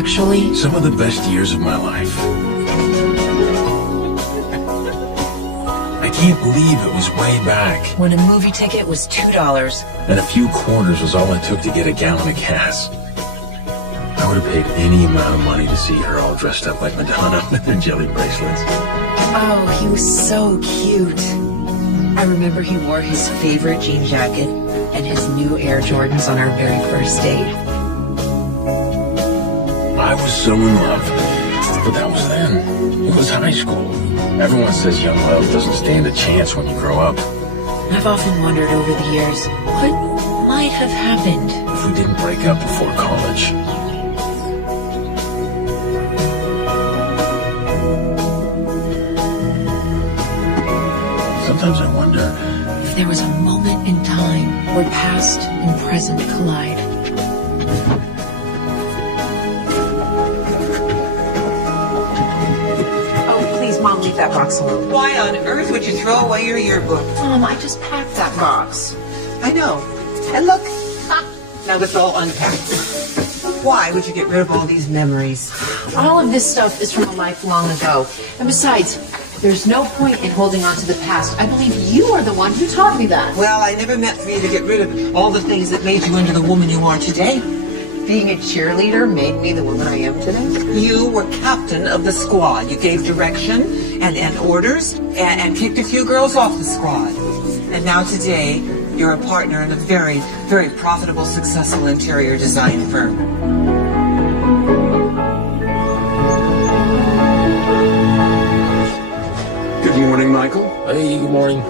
actually some of the best years of my life. I can't believe it was way back. when a movie ticket was $2. And a few quarters was all it took to get a gallon of gas. I would have paid any amount of money to see her all dressed up like Madonna with her jelly bracelets. Oh, he was so cute. I remember he wore his favorite jean jacket and his new Air Jordans on our very first date. I was so in love, but that was then. It was high school. Everyone says young love doesn't stand a chance when you grow up. I've often wondered over the years, what might have happened If we didn't break up before college. Sometimes I wonder, if there was a moment in time where past and present collide. Oh, please, Mom, leave that box alone. Why on earth would you throw away your yearbook? Mom, I just packed that box. I know. And look, now it's all unpacked. Why would you get rid of all these memories? All of this stuff is from a life long ago. And besides, there's no point in holding on to the past. I believe you are the one who taught me that. Well, I never meant for you to get rid of all the things that made you into the woman you are today. Being a cheerleader made me the woman I am today. You were captain of the squad. You gave direction and orders and kicked a few girls off the squad. And now today, you're a partner in a very, very profitable, successful interior design firm. Good morning, Michael. hey, good morning.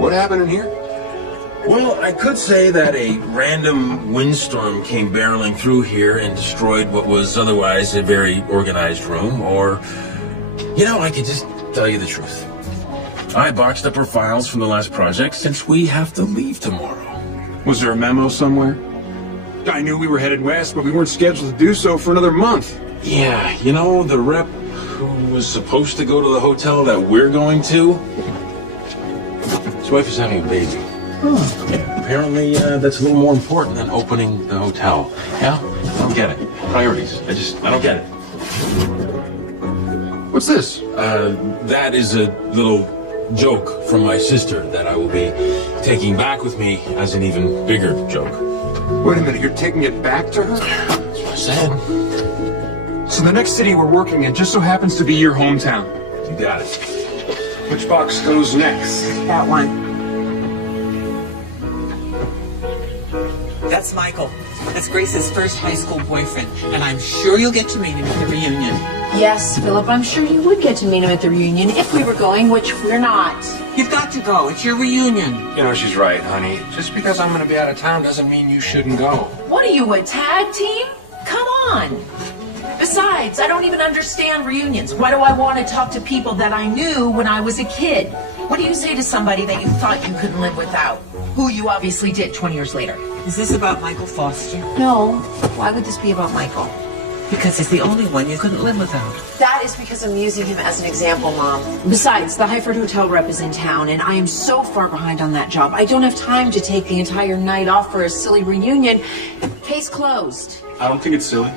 What happened in here? Well, I could say that a random windstorm came barreling through here and destroyed what was otherwise a very organized room, or, I could just tell you the truth. I boxed up her files from the last project since we have to leave tomorrow. Was there a memo somewhere? I knew we were headed west, but we weren't scheduled to do so for another month. Yeah, the rep who was supposed to go to the hotel that we're going to, his wife is having a baby. Yeah, apparently that's a little more important than opening the hotel. Yeah? I don't get it. Priorities. I don't get it. What's this? That is a little joke from my sister that I will be taking back with me as an even bigger joke. Wait a minute, you're taking it back to her? That's what I said. So the next city we're working in just so happens to be your hometown. You got it. Which box goes next? That one. That's Michael. That's Grace's first high school boyfriend. And I'm sure you'll get to meet him at the reunion. Yes, Philip, I'm sure you would get to meet him at the reunion if we were going, which we're not. You've got to go. It's your reunion. She's right, honey. Just because I'm going to be out of town doesn't mean you shouldn't go. What are you, a tag team? Come on. Besides, I don't even understand reunions. Why do I want to talk to people that I knew when I was a kid? What do you say to somebody that you thought you couldn't live without, who you obviously did 20 years later? Is this about Michael Foster? No. Why would this be about Michael? Because he's the only one you couldn't live without. That is because I'm using him as an example, Mom. Besides, the Highford Hotel rep is in town, and I am so far behind on that job. I don't have time to take the entire night off for a silly reunion. Case closed. I don't think it's silly.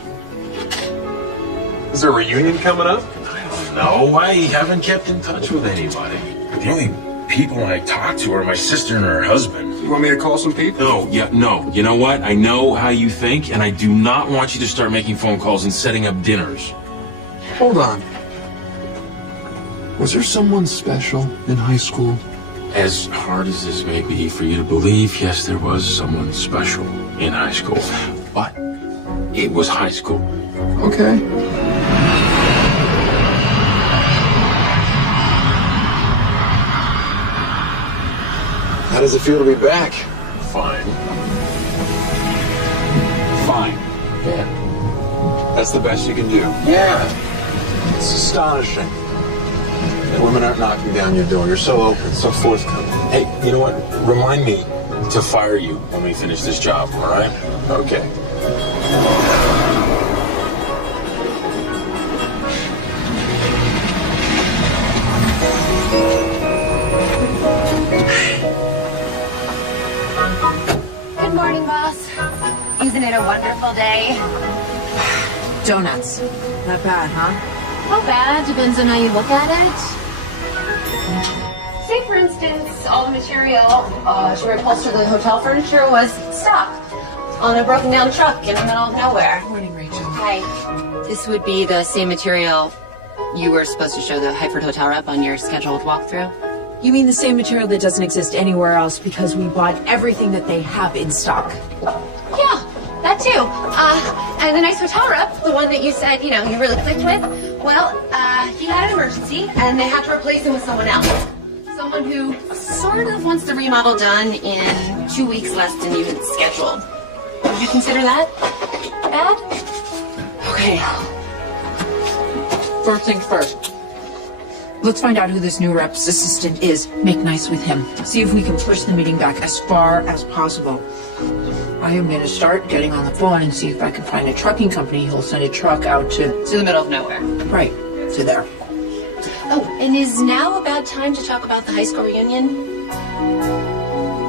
Is there a reunion coming up? I don't know. I haven't kept in touch with anybody. The only people I talk to are my sister and her husband. You want me to call some people? No. You know what? I know how you think, and I do not want you to start making phone calls and setting up dinners. Hold on. Was there someone special in high school? As hard as this may be for you to believe, yes, there was someone special in high school. But it was high school. Okay. How does it feel to be back? Fine. Fine. Yeah. That's the best you can do. Yeah. It's astonishing that women aren't knocking down your door. You're so open, so forthcoming. Hey, you know what? Remind me to fire you when we finish this job, all right? Okay. Good morning, boss. Isn't it a wonderful day? Donuts. Not bad, huh? Not bad. Depends on how you look at it. Say, for instance, all the material to reupholster the hotel furniture was stuck on a broken down truck in the middle of nowhere. Morning, Rachel. Hi. This would be the same material you were supposed to show the Hyford Hotel rep on your scheduled walkthrough. You mean the same material that doesn't exist anywhere else because we bought everything that they have in stock? Yeah, that too. And the nice hotel rep, the one that you said, you really clicked with, well, he had an emergency and they had to replace him with someone else. Someone who sort of wants the remodel done in 2 weeks less than you had scheduled. Would you consider that bad? Okay. First things first. Let's find out who this new rep's assistant is. Make nice with him. See if we can push the meeting back as far as possible. I am going to start getting on the phone and see if I can find a trucking company who'll send a truck out to the middle of nowhere. Right, to there. Oh, and is now a bad time to talk about the high school reunion?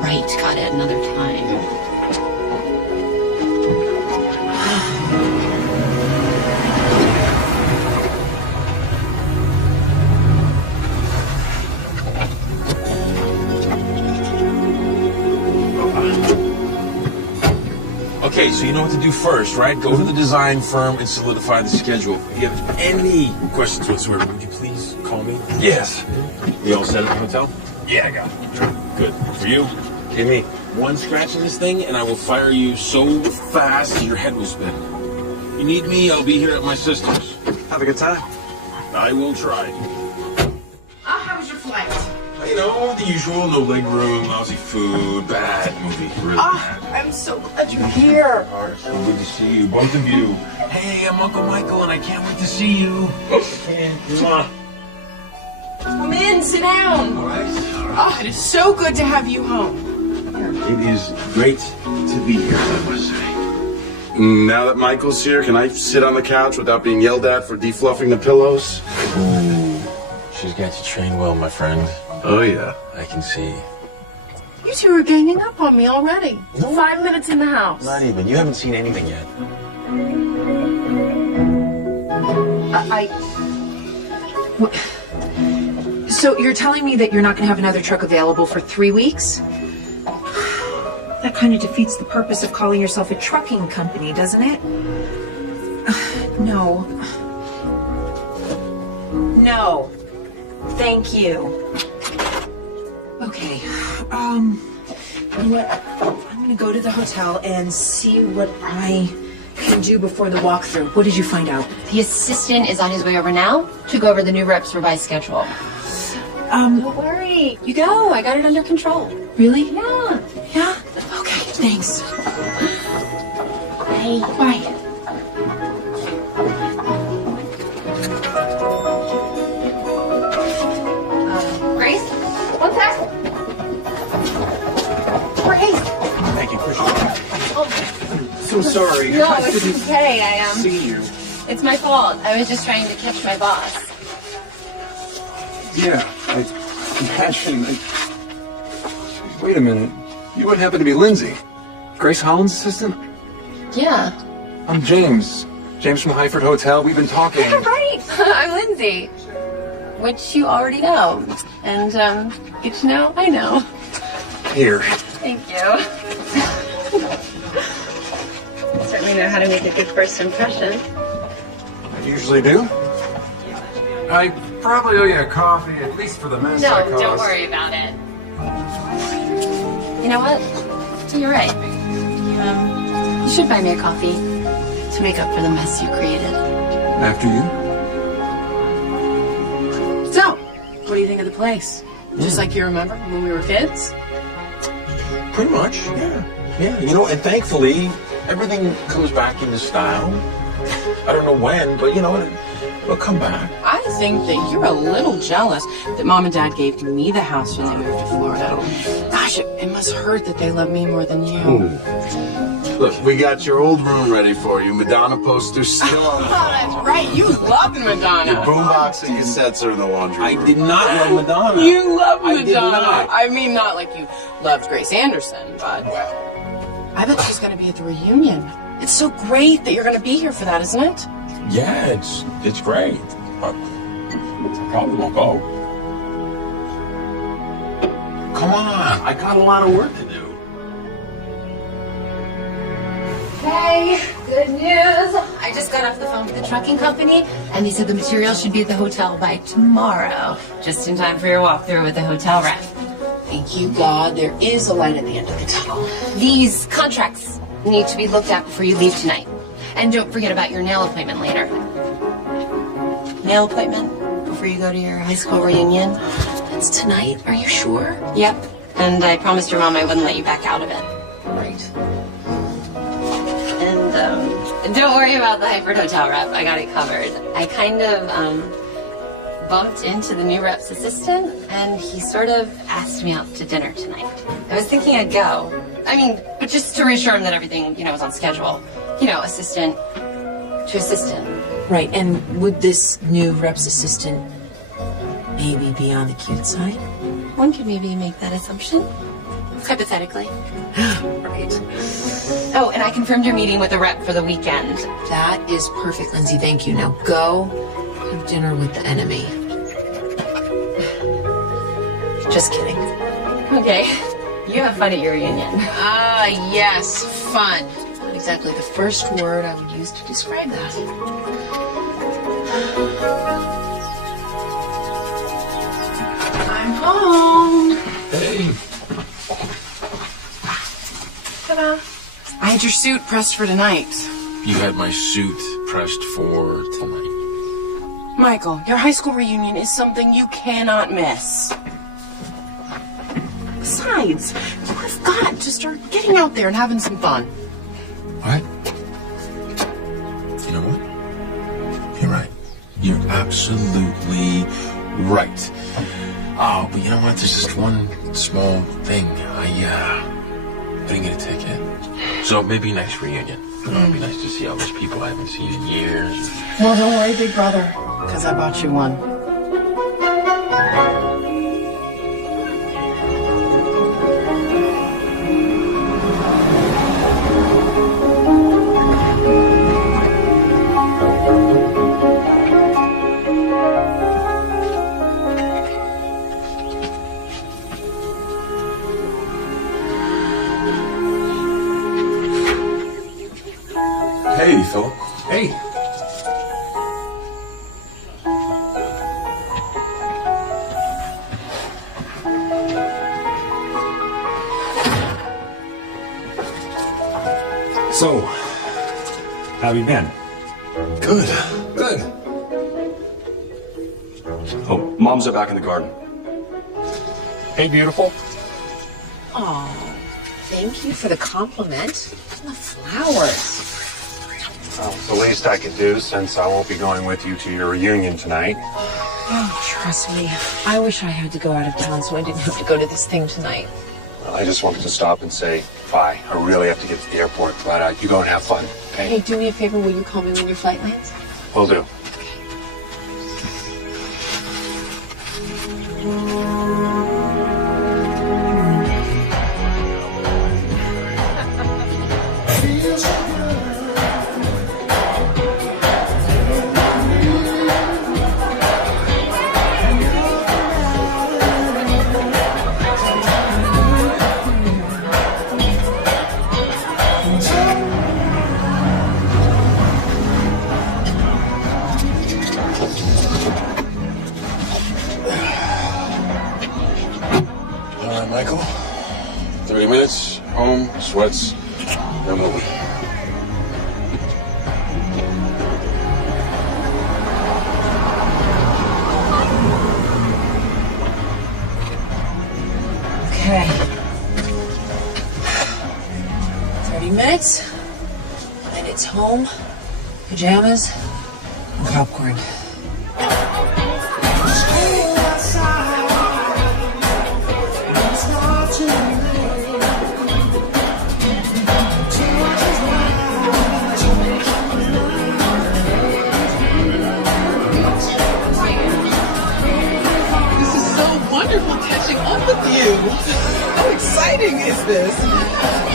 Right, got it, another time. Okay, so you know what to do first, right? Go to the design firm and solidify the schedule. If you have any questions whatsoever, would you please call me? Yes. You all set at the hotel? Yeah, I got it. Good. For you? Give me one scratch in this thing, and I will fire you so fast your head will spin. You need me, I'll be here at my sister's. Have a good time. I will try. How was your flight? You know, the usual, no leg room, lousy food, bad movie, really bad. I'm so glad you're here. So good to see you, both of you. Hey, I'm Uncle Michael, and I can't wait to see you. Mwah. Come in, sit down. All right. Oh, it is so good to have you home. It is great to be here, I must say. Now that Michael's here, can I sit on the couch without being yelled at for defluffing the pillows? Ooh, she's got you trained well, my friend. Oh, yeah. I can see. You two are ganging up on me already. 5 minutes in the house. Not even. You haven't seen anything yet. So you're telling me that you're not going to have another truck available for 3 weeks? That kind of defeats the purpose of calling yourself a trucking company, doesn't it? No. No. Thank you. Okay. You know what? I'm going to go to the hotel and see what I can do before the walkthrough. What did you find out? The assistant is on his way over now to go over the new rep's revised schedule. Don't worry. You go. I got it under control. Really? Yeah. Yeah? Okay, thanks. Bye. Bye. Grace? One sec. Grace! Thank you, appreciate it. Oh, So sorry. no, I it's didn't okay. see you. It's my fault. I was just trying to catch my boss. Yeah, I imagine. Wait a minute. You wouldn't happen to be Lindsay? Grace Holland's assistant? Yeah. I'm James. James from Hyford Hotel. We've been talking. Yeah, right. I'm Lindsay. Which you already know. And, get to know, I know. Here. Thank you. Certainly know how to make a good first impression. I usually do. I probably owe you a coffee, at least for the mess No, I caused. don't worry about it. You know what? You're right. You should buy me a coffee to make up for the mess you created. After you? So, what do you think of the place? Just like you remember when we were kids? Pretty much, yeah. Yeah, you know, and thankfully, everything comes back into style. I don't know when, but you know, it'll come back. I think that you're a little jealous that Mom and Dad gave me the house when they moved to Florida. Gosh, it must hurt that they love me more than you. Look, we got your old room ready for you. Madonna posters still on the wall. That's right, you love Madonna. Your boombox and cassettes are in the laundry room. I did not love Madonna. You love I did Madonna. not. I mean, not like you loved Grace Anderson, but... Well, I bet she's gonna be at the reunion. It's so great that you're gonna be here for that, isn't it? Yeah, it's great. But I probably won't go. Come on, I got a lot of work to do. Hey, good news. I just got off the phone with the trucking company, and they said the material should be at the hotel by tomorrow. Just in time for your walkthrough with the hotel rep. Thank you, God. There is a light at the end of the tunnel. These contracts need to be looked at before you leave tonight. And don't forget about your nail appointment later. Nail appointment before you go to your high school reunion. It's tonight, are you sure? Yep. And I promised your mom I wouldn't let you back out of it. Right. And don't worry about the Hyford hotel rep. I got it covered. I kind of bumped into the new rep's assistant, and he sort of asked me out to dinner tonight. I was thinking I'd go. I mean, but just to reassure him that everything, was on schedule. Assistant to assistant. Right, and would this new rep's assistant maybe be on the cute side? One could maybe make that assumption. Hypothetically. Right. Oh, and I confirmed your meeting with the rep for the weekend. That is perfect, Lindsay. Thank you. Now go have dinner with the enemy. Just kidding. Okay. You have fun at your reunion. Ah, yes, fun. Not exactly the first word I would use to describe that. I'm home. Hey. Ta-da. I had your suit pressed for tonight. You had my suit pressed for tonight. Michael, your high school reunion is something you cannot miss. Besides, you have got to start getting out there and having some fun. What? You know what? You're right. You're absolutely right. Oh, but you know what? There's just one small thing. I didn't get a ticket. So maybe next reunion. It'd be nice to see all those people I haven't seen in years. Well, don't worry, big brother, because I bought you one. Hey, Philip. Hey. So, how have you been? Good. Good. Oh, Mom's are back in the garden. Hey, beautiful. Oh, thank you for the compliment. And the flowers. Well, it's the least I could do since I won't be going with you to your reunion tonight. Oh, trust me. I wish I had to go out of town so I didn't have to go to this thing tonight. Well, I just wanted to stop and say bye. I really have to get to the airport, but you go and have fun, okay? Hey, do me a favor. Will you call me when your flight lands? Will do. Michael, 30 minutes, home, sweats, no movie. Okay. 30 minutes, and it's home, pajamas, and popcorn. Wonderful catching up with you. How exciting is this?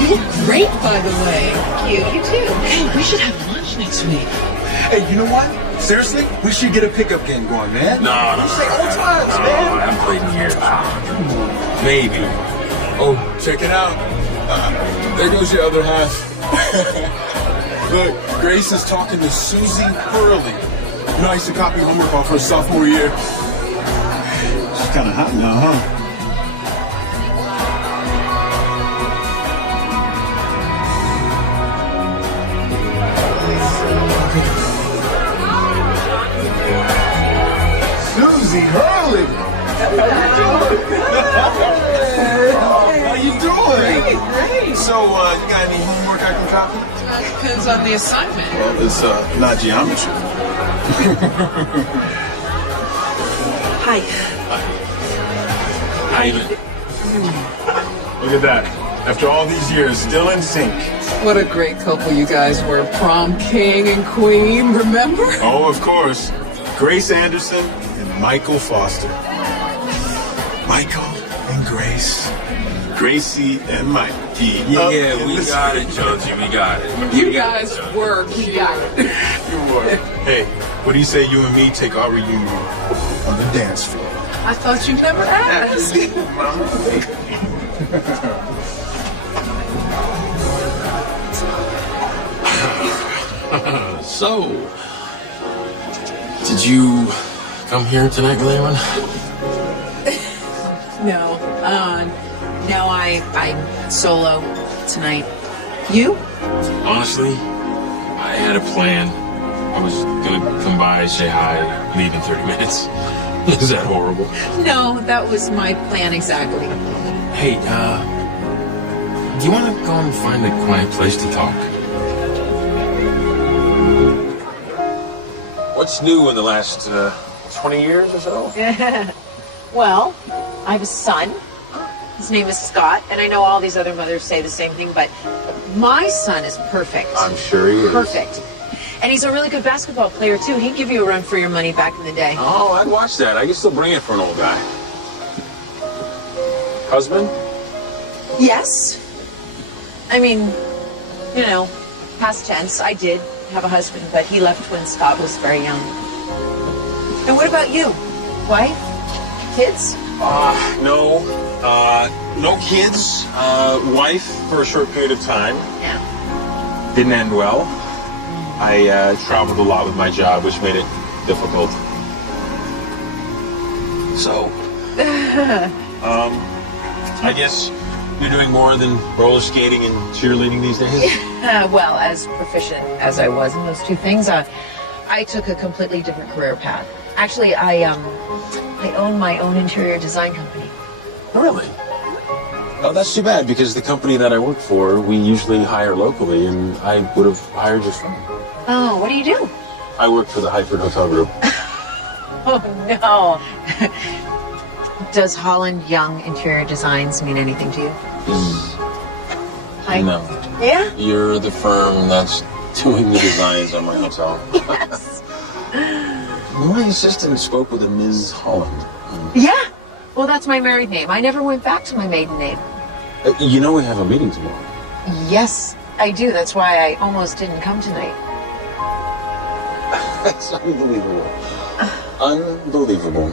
You look great, by the way. You too. Hey, we should have lunch next week. Hey, you know what? Seriously, we should get a pickup game going, man. No. Say old times, No, man. I haven't played in years. Maybe. Oh, check it out. There goes your other half. Look, Grace is talking to Susie Hurley. You know, I used to copy homework off her sophomore year. She's kind of hot now, huh? Susie Hurley! How you doing? Great. So, you got any homework I can copy? Depends on the assignment. Well, it's not geometry. Hi. How you been? Look at that. After all these years, still in sync. What a great couple you guys were. Prom king and queen, remember? Oh, of course. Grace Anderson and Michael Foster. Michael and Grace. Gracie and Mikey. Yeah, we got it, Jonesy. We got it. You guys were cute. You were. Hey, what do you say you and me take our reunion on the dance floor? I thought you never asked. So, did you come here tonight with anyone? No, I'm solo tonight. You? Honestly, I had a plan. I was gonna come by, say hi, leave in 30 minutes. Is that horrible? No, that was my plan exactly. Hey, do you want to go and find a quiet place to talk? What's new in the last 20 years or so? Well, I have a son. His name is Scott, and I know all these other mothers say the same thing, but my son is perfect. I'm sure he is. Perfect. And he's a really good basketball player, too. He'd give you a run for your money back in the day. Oh, I'd watch that. I can still bring it for an old guy. Husband? Yes. I mean, you know, past tense, I did have a husband, but he left when Scott was very young. And what about you? Wife? Kids? No. No kids. Wife for a short period of time. Yeah. Didn't end well. I traveled a lot with my job, which made it difficult. So, I guess you're doing more than roller skating and cheerleading these days? Well, as proficient as I was in those two things, I took a completely different career path. Actually, I own my own interior design company. Really? Oh, that's too bad, because the company that I work for, we usually hire locally, and I would have hired your friend. Oh, what do you do? I work for the Hyford Hotel Group. Oh, no. Does Holland Young Interior Designs mean anything to you? Hi. No. Yeah? You're the firm that's doing the designs on my hotel. Yes. My assistant spoke with a Ms. Holland. Yeah? Well, that's my married name. I never went back to my maiden name. You know we have a meeting tomorrow. Yes, I do. That's why I almost didn't come tonight. That's unbelievable. Unbelievable.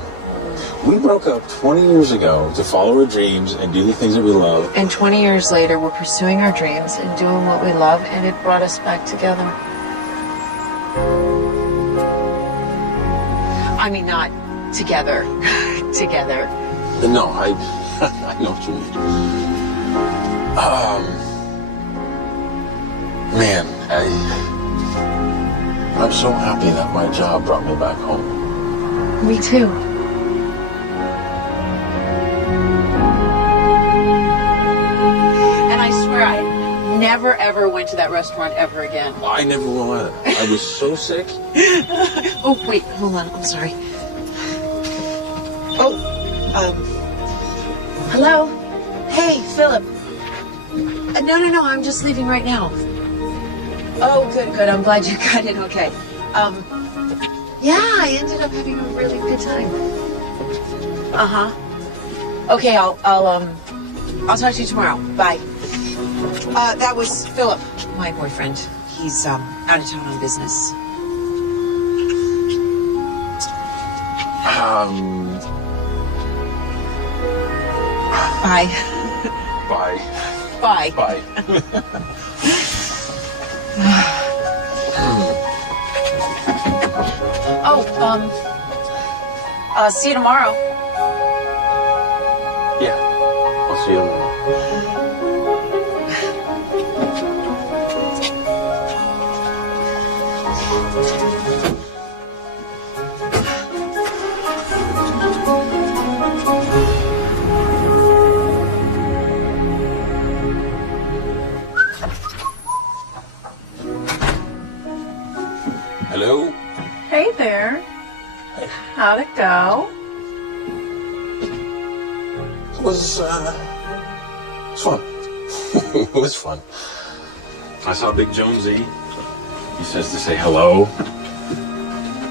We broke up 20 years ago to follow our dreams and do the things that we love. And 20 years later, we're pursuing our dreams and doing what we love, and it brought us back together. I mean, not together. Together. No, I know what you mean. Man, I'm so happy that my job brought me back home. Me too. And I swear I never, ever went to that restaurant ever again. I never will either. I was so sick. Oh, wait, hold on. I'm sorry. Oh, hello? Hey, Philip. No, I'm just leaving right now. Oh, good. I'm glad you got in okay. Yeah, I ended up having a really good time. Uh-huh. Okay, I'll talk to you tomorrow. Bye. That was Philip, my boyfriend. He's out of town on business. Bye. Bye. Bye. Bye. See you tomorrow. Yeah. I'll see you tomorrow. Hello? Hey there. How'd it go? It was fun. It was fun. I saw Big Jonesy. He says to say hello.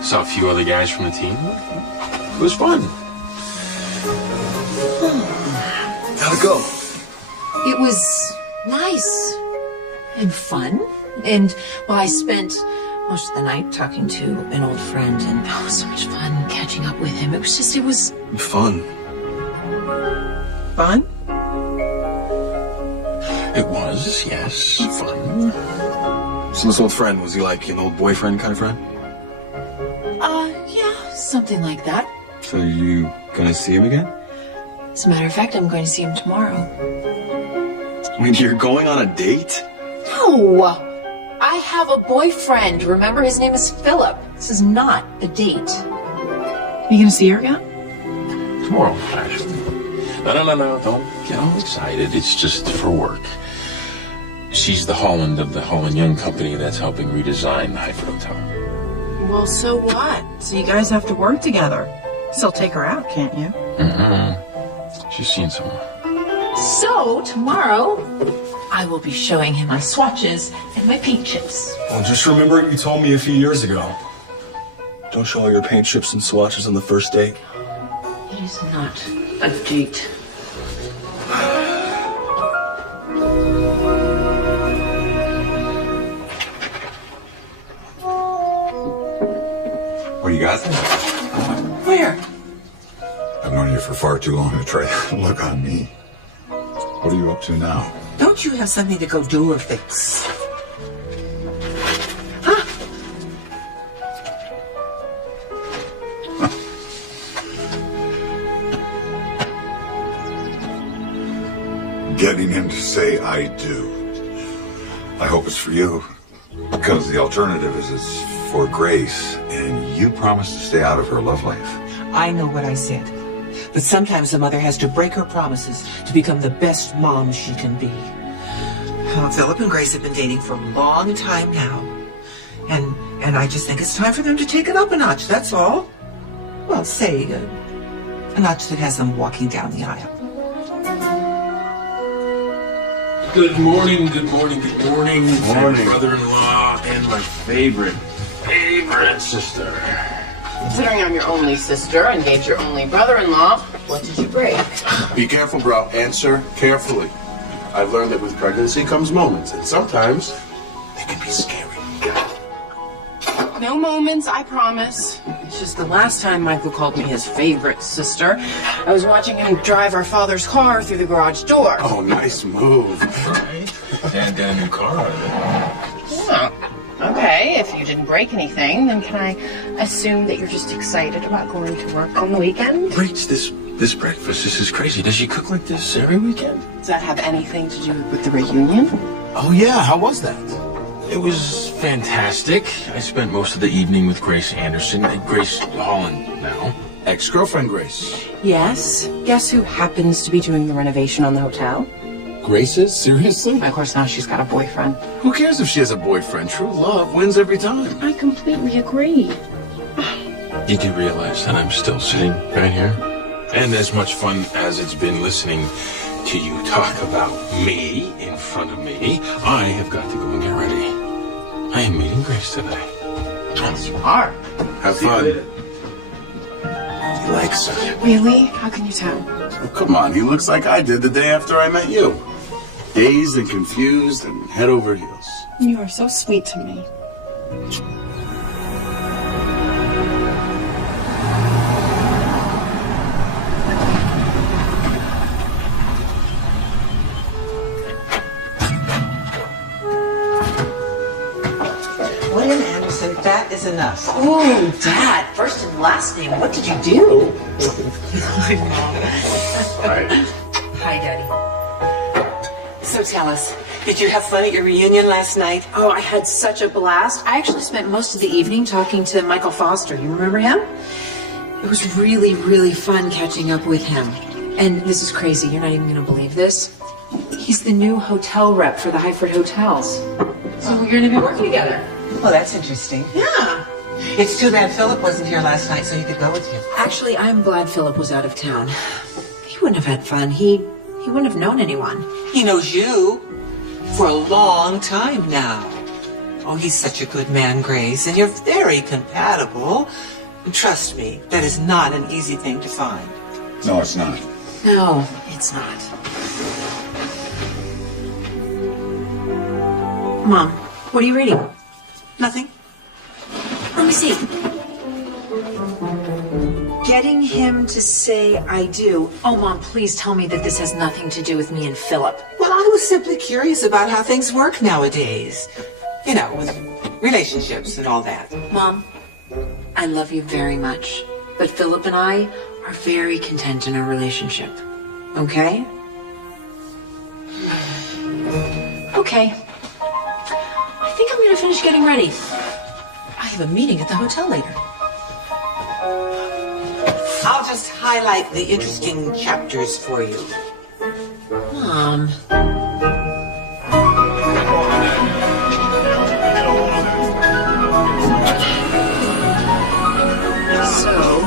Saw a few other guys from the team. It was fun. How'd it go? It was nice and fun. And, well, I spent most of the night talking to an old friend, and it was so much fun catching up with him. It was Fun. Fun? It was, yes, fun. So this old friend, was he like an old boyfriend kind of friend? Yeah, something like that. So you gonna see him again? As a matter of fact, I'm going to see him tomorrow. I mean, you're going on a date? No! I have a boyfriend. Remember, his name is Philip. This is not a date. You gonna see her again? Tomorrow, actually. No. Don't get all excited. It's just for work. She's the Holland of the Holland Young Company that's helping redesign the Hyford Hotel. Well, so what? So you guys have to work together. Still take her out, can't you? Mm-hmm. She's seen someone. So, tomorrow, I will be showing him my swatches and my paint chips. Well, just remember what you told me a few years ago. Don't show all your paint chips and swatches on the first date. It is not a date. What do you got there? Where? I've known you for far too long to try to look on me. What are you up to now? Don't you have something to go do or fix? Getting him to say I do. I hope it's for you. Because the alternative is it's for Grace, and you promised to stay out of her love life. I know what I said. But sometimes a mother has to break her promises to become the best mom she can be. Philip and Grace have been dating for a long time now. And I just think it's time for them to take it up a notch, that's all. Well, say, a notch that has them walking down the aisle. Good morning, good morning, good morning. Morning. My brother-in-law and my favorite sister. Considering I'm your only sister and Dave's your only brother-in-law, what did you break? Be careful, bro. Answer carefully. I've learned that with pregnancy comes moments, and sometimes they can be scary. No moments, I promise. It's just the last time Michael called me his favorite sister, I was watching him drive our father's car through the garage door. Oh, nice move. Dad got a new car out of it. Yeah. Okay, if you didn't break anything, then can I assume that you're just excited about going to work on the weekend? Great, this breakfast, this is crazy. Does she cook like this every weekend? Does that have anything to do with the reunion? Oh, yeah. How was that? It was fantastic. I spent most of the evening with Grace Anderson, Grace Holland now. Ex-girlfriend Grace. Yes. Guess who happens to be doing the renovation on the hotel? Grace is? Seriously? Of course, now she's got a boyfriend. Who cares if she has a boyfriend? True love wins every time. I completely agree. You do realize that I'm still sitting right here? And as much fun as it's been listening to you talk about me in front of me, I have got to go and get ready. I am meeting Grace today. Yes, you are. Have fun. He likes her. Really? How can you tell? Oh, come on, he looks like I did the day after I met you. dazed and confused and head over heels. You are so sweet to me. William Anderson, that is enough. Oh, Dad, first and last name. What did you do? Right. Hi, Daddy. So tell us, did you have fun at your reunion last night? Oh, I had such a blast. I actually spent most of the evening talking to Michael Foster. You remember him? It was really, really fun catching up with him. And this is crazy. You're not even going to believe this. He's the new hotel rep for the Highford Hotels. So we're going to be working together. Well, that's interesting. Yeah. It's too bad Philip wasn't here last night so he could go with you. Actually, I'm glad Philip was out of town. He wouldn't have had fun. He wouldn't have known anyone. He knows you for a long time now. Oh, he's such a good man, Grace, and you're very compatible. And trust me, that is not an easy thing to find. No, it's not. No, it's not. Mom, what are you reading? Nothing. Let me see. Getting him to say I do. Oh, Mom, please tell me that this has nothing to do with me and Philip. Well, I was simply curious about how things work nowadays. You know, with relationships and all that. Mom, I love you very much, but Philip and I are very content in our relationship. Okay? Okay. I think I'm gonna finish getting ready. I have a meeting at the hotel later. I'll just highlight the interesting chapters for you. Mom. So,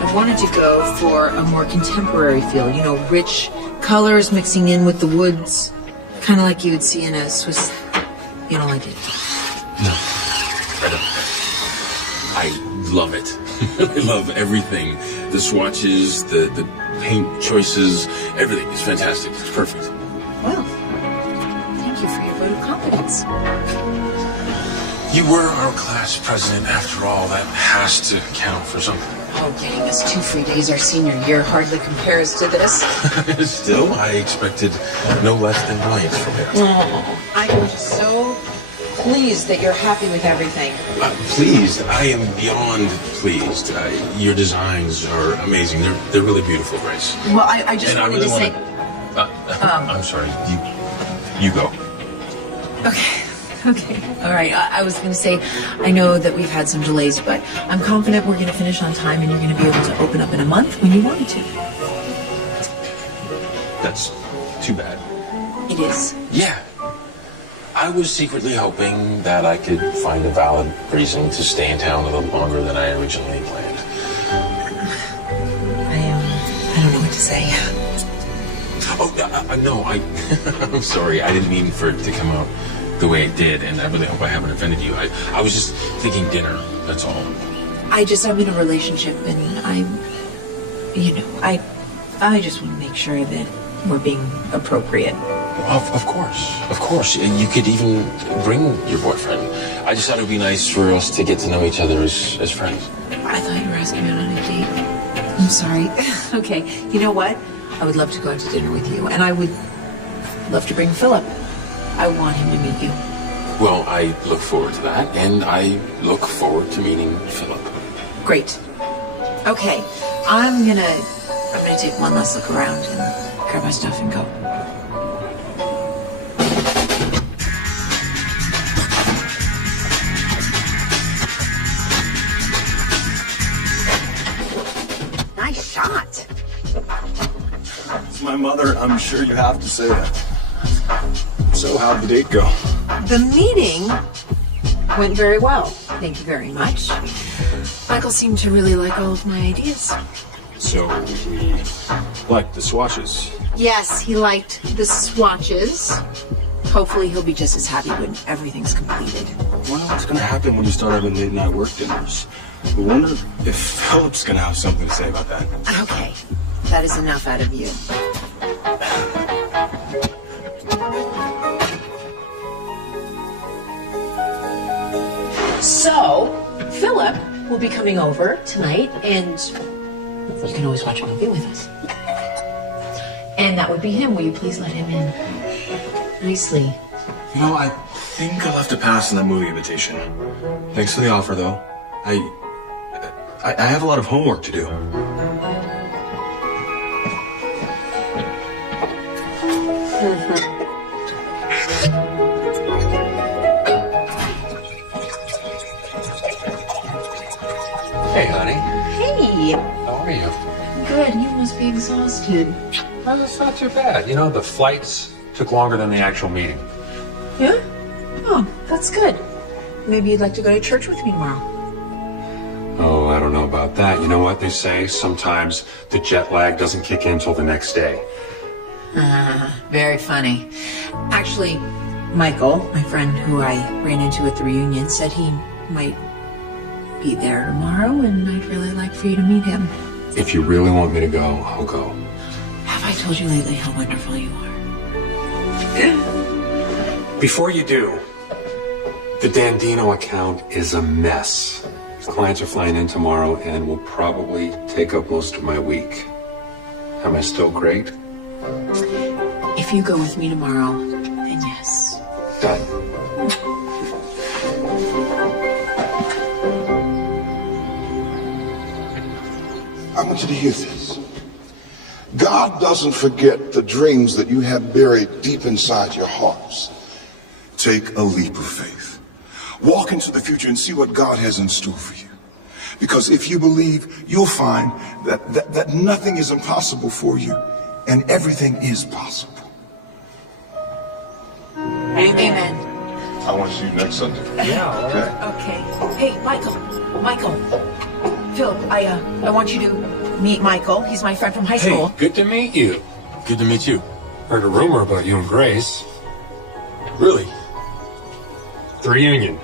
I wanted to go for a more contemporary feel, you know, rich colors mixing in with the woods, kind of like you would see in a Swiss. You don't like it? No, I don't. I love it. I love everything. The swatches, the paint choices, everything is fantastic. It's perfect. Well, thank you for your vote of confidence. You were our class president after all. That has to count for something. Oh, getting us 2 free days our senior year hardly compares to this. Still, I expected no less than brilliance from you. Oh, I am just so pleased that you're happy with everything. Pleased? I am beyond pleased. Your designs are amazing. They're really beautiful, Grace. Well, I just And I wanted really to wanna- say... I'm sorry. You go. Okay, all right. I was going to say, I know that we've had some delays, but I'm confident we're going to finish on time and you're going to be able to open up in a month when you wanted to. That's too bad. It is. Yeah. I was secretly hoping that I could find a valid reason to stay in town a little longer than I originally planned. I don't know what to say. Oh, no, I'm sorry. I didn't mean for it to come out the way it did, and I really hope I haven't offended you. I was just thinking dinner, that's all. I'm in a relationship, and I just want to make sure that we're being appropriate. Of course. You could even bring your boyfriend. I just thought it would be nice for us to get to know each other as friends. I thought you were asking me out on a date. I'm sorry. Okay, you know what? I would love to go out to dinner with you, and I would love to bring Philip. I want him to meet you. Well, I look forward to that, and I look forward to meeting Philip. Great. Okay, I'm gonna take one last look around and grab my stuff and go. Nice shot. It's my mother. I'm sure you have to say that. So how'd the date go? The meeting went very well. Thank you very much. Michael seemed to really like all of my ideas. So he liked the swatches. Yes, he liked the swatches. Hopefully he'll be just as happy when everything's completed. Well, what's going to happen when you start having late night work dinners? I wonder if Philip's going to have something to say about that. Okay, that is enough out of you. So, Philip will be coming over tonight, and you can always watch a movie with us. And that would be him. Will you please let him in? Nicely. You know, I think I'll have to pass on that movie invitation. Thanks for the offer, though. I have a lot of homework to do. Hey, honey. Hey. How are you? Good. You must be exhausted. Well, it's not too bad. You know, the flights took longer than the actual meeting. Yeah? Oh, that's good. Maybe you'd like to go to church with me tomorrow. Oh, I don't know about that. You know what they say? Sometimes the jet lag doesn't kick in till the next day. Very funny. Actually, Michael, my friend who I ran into at the reunion, said he might be there tomorrow, and I'd really like for you to meet him. If you really want me to go, I'll go. Have I told you lately how wonderful you are? Before you do, the Dandino account is a mess. Clients are flying in tomorrow and will probably take up most of my week. Am I still great? If you go with me tomorrow, then yes. Done. I want you to hear this. God doesn't forget the dreams that you have buried deep inside your hearts. Take a leap of faith. Walk into the future and see what God has in store for you. Because if you believe, you'll find that nothing is impossible for you and everything is possible. Amen. I want to see you next Sunday. Yeah. Okay. Hey, Michael, Phil, I want you to meet Michael. He's my friend from high school. Hey, good to meet you. Good to meet you. Heard a rumor about you and Grace. Really? The reunion.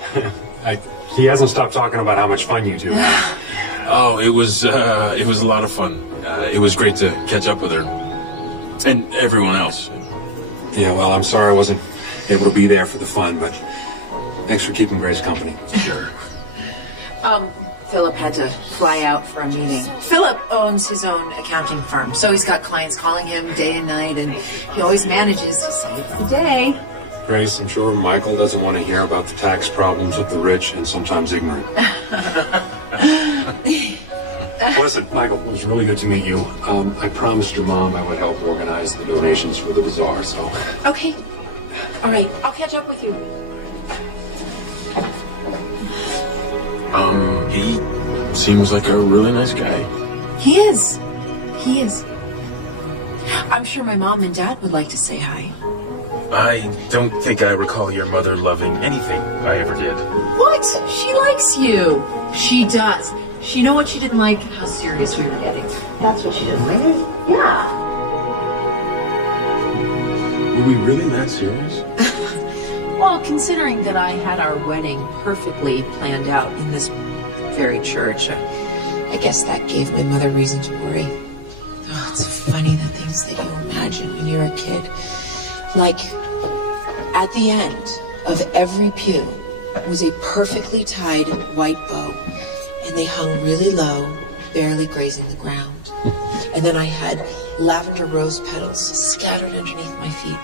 He hasn't stopped talking about how much fun you two had. Oh, it was a lot of fun. It was great to catch up with her. And everyone else. Yeah, well, I'm sorry I wasn't able to be there for the fun, but thanks for keeping Grace company. Sure. Philip had to fly out for a meeting. Philip owns his own accounting firm, so he's got clients calling him day and night, and he always manages to save the day. Grace, I'm sure Michael doesn't want to hear about the tax problems of the rich and sometimes ignorant. Listen, Michael, it was really good to meet you. I promised your mom I would help organize the donations for the bazaar, so... Okay. All right, I'll catch up with you. He seems like a really nice guy. He is. I'm sure my mom and dad would like to say hi. I don't think I recall your mother loving anything I ever did. What? She likes you. She does. She know what she didn't like? How serious we were getting. That's what she didn't like. Yeah. Were we really that serious? Well, considering that I had our wedding perfectly planned out in this very church, I guess that gave my mother reason to worry. Oh, it's funny the things that you imagine when you're a kid. Like, at the end of every pew was a perfectly tied white bow, and they hung really low, barely grazing the ground. And then I had lavender rose petals scattered underneath my feet.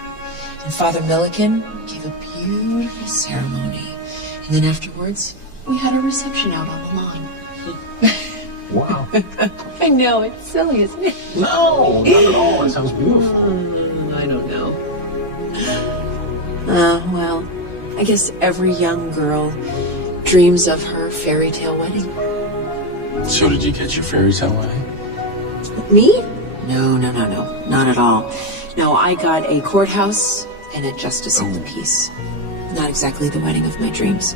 And Father Milliken gave a beautiful ceremony. And then afterwards, we had a reception out on the lawn. Wow. I know, it's silly, isn't it? No, not at all. It sounds beautiful. I don't know. Well, I guess every young girl dreams of her fairy tale wedding. So did you get your fairy tale wedding? Me? No, not at all. No, I got a courthouse and a justice of the peace. Not exactly the wedding of my dreams.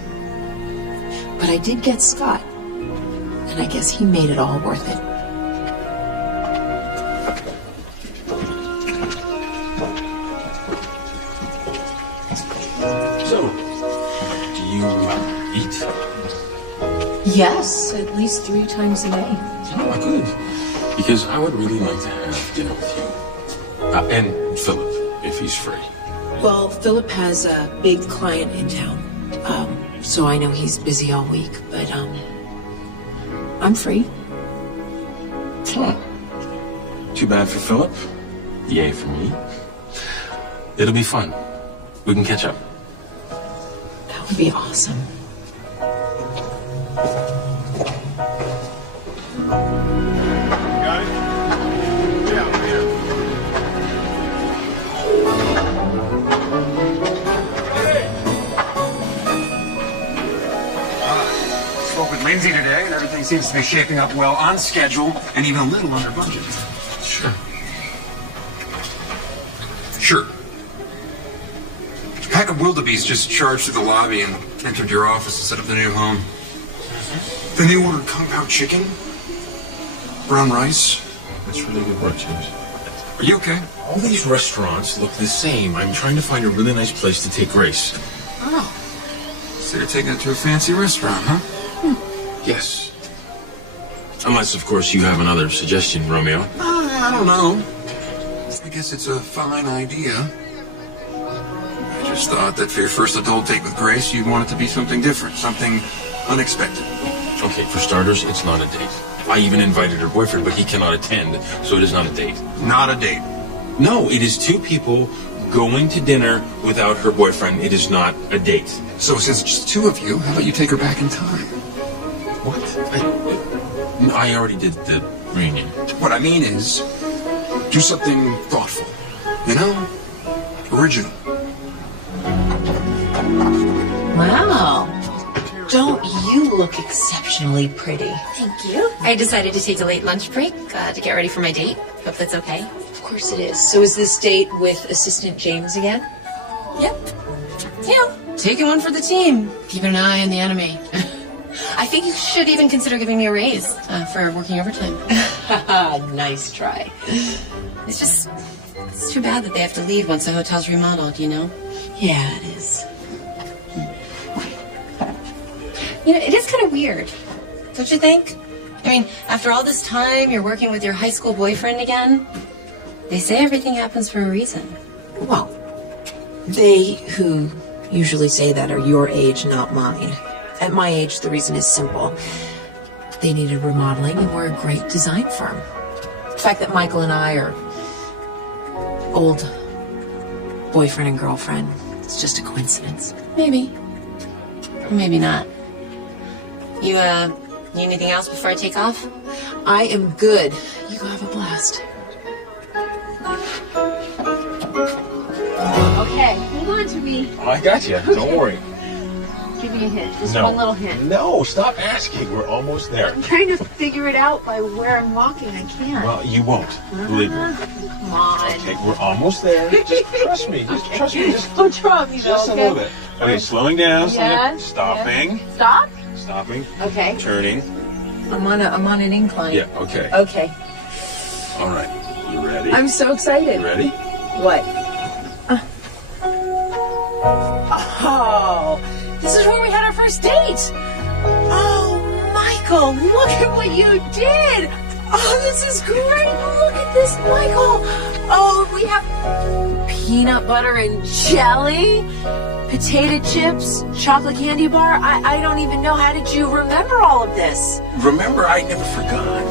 But I did get Scott, and I guess he made it all worth it. So, do you eat? Yes, at least 3 times a day. Oh, good. Because I would really like to have dinner with you. And Philip, if he's free. Well, Philip has a big client in town. So I know he's busy all week, but, I'm free. Huh. Too bad for Philip. Yay for me. It'll be fun. We can catch up. That would be awesome. Got it? Yeah, here. Spoke with Lindsay today, and everything seems to be shaping up well on schedule and even a little under budget. Sure. Sure. A pack of wildebeest just charged through the lobby and entered your office to set up the new home. Then they ordered Kung Pao chicken, brown rice. That's really good work, James. Are you okay? All these restaurants look the same. I'm trying to find a really nice place to take Grace. Oh. So you're taking it to a fancy restaurant, huh? Yes. Unless, of course, you have another suggestion, Romeo. I don't know. I guess it's a fine idea. I just thought that for your first adult date with Grace, you'd want it to be something different, something unexpected. Okay, for starters, it's not a date. I even invited her boyfriend, but he cannot attend, so it is not a date. Not a date. No, it is two people going to dinner without her boyfriend. It is not a date. So since it's just two of you, how about you take her back in time? What? I already did the reunion. What I mean is, do something thoughtful. You know? Original. Wow. Don't you look exceptionally pretty? Thank you. I decided to take a late lunch break to get ready for my date. Hope that's okay. Of course it is. So is this date with Assistant James again? Yep. Yeah. Taking one for the team. Keeping an eye on the enemy. I think you should even consider giving me a raise for working overtime. Nice try. It's too bad that they have to leave once the hotel's remodeled, you know? Yeah, it is. You know, it is kind of weird, don't you think? I mean, after all this time, you're working with your high school boyfriend again. They say everything happens for a reason. Well, they who usually say that are your age, not mine. At my age, the reason is simple. They needed remodeling, and we're a great design firm. The fact that Michael and I are old boyfriend and girlfriend, it's just a coincidence. Maybe. Or maybe not. You, need anything else before I take off? I am good. You go have a blast. Okay, hold on to me. Oh, I got you. Don't worry. Give me a hint. Just No. one little hint. No, stop asking. We're almost there. I'm trying to figure it out by where I'm walking. I can't. Well, you won't. Believe me. Come on. Okay, we're almost there. Just trust me. Just trust me. Don't trust me, Just a okay? little bit. Okay, slowing down. Yes, Stopping. yes. Stop? Stopping. Okay. Turning. I'm on an incline. Yeah, okay. Okay. All right. You ready? I'm so excited. You ready? What? Oh, this is where we had our first date. Oh, Michael, look at what you did. Oh, this is great. Look at this, Michael. Oh, we have peanut butter and jelly, potato chips, chocolate candy bar. I don't even know. How did you remember all of this? Remember, I never forgot.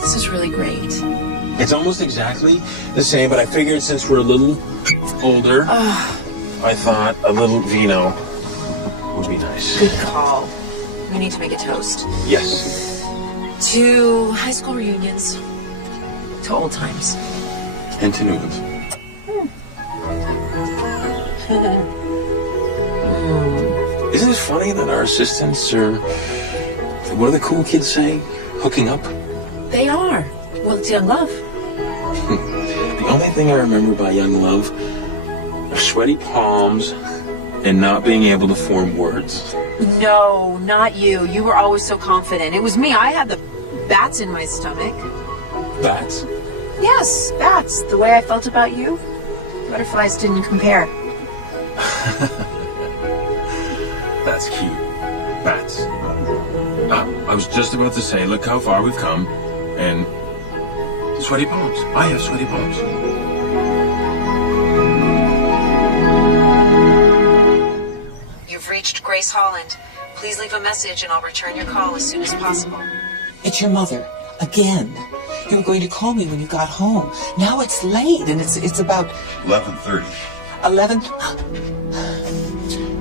This is really great. It's almost exactly the same, but I figured since we're a little older, I thought a little vino would be nice. Good call. We need to make a toast. Yes. To high school reunions. To old times. And to new ones. Isn't it funny that our assistants are, what do the cool kids say? Hooking up? They are. Well, it's young love. The only thing I remember about young love are sweaty palms and not being able to form words. No, not you. You were always so confident. It was me. I had the bats in my stomach. Bats? Yes, bats. The way I felt about you, butterflies didn't compare. That's cute. Bats. I was just about to say, look how far we've come, and sweaty palms. I have sweaty palms. You've reached Grace Holland. Please leave a message and I'll return your call as soon as possible. It's your mother. Again. You were going to call me when you got home. Now it's late, and it's about 11:30. 11.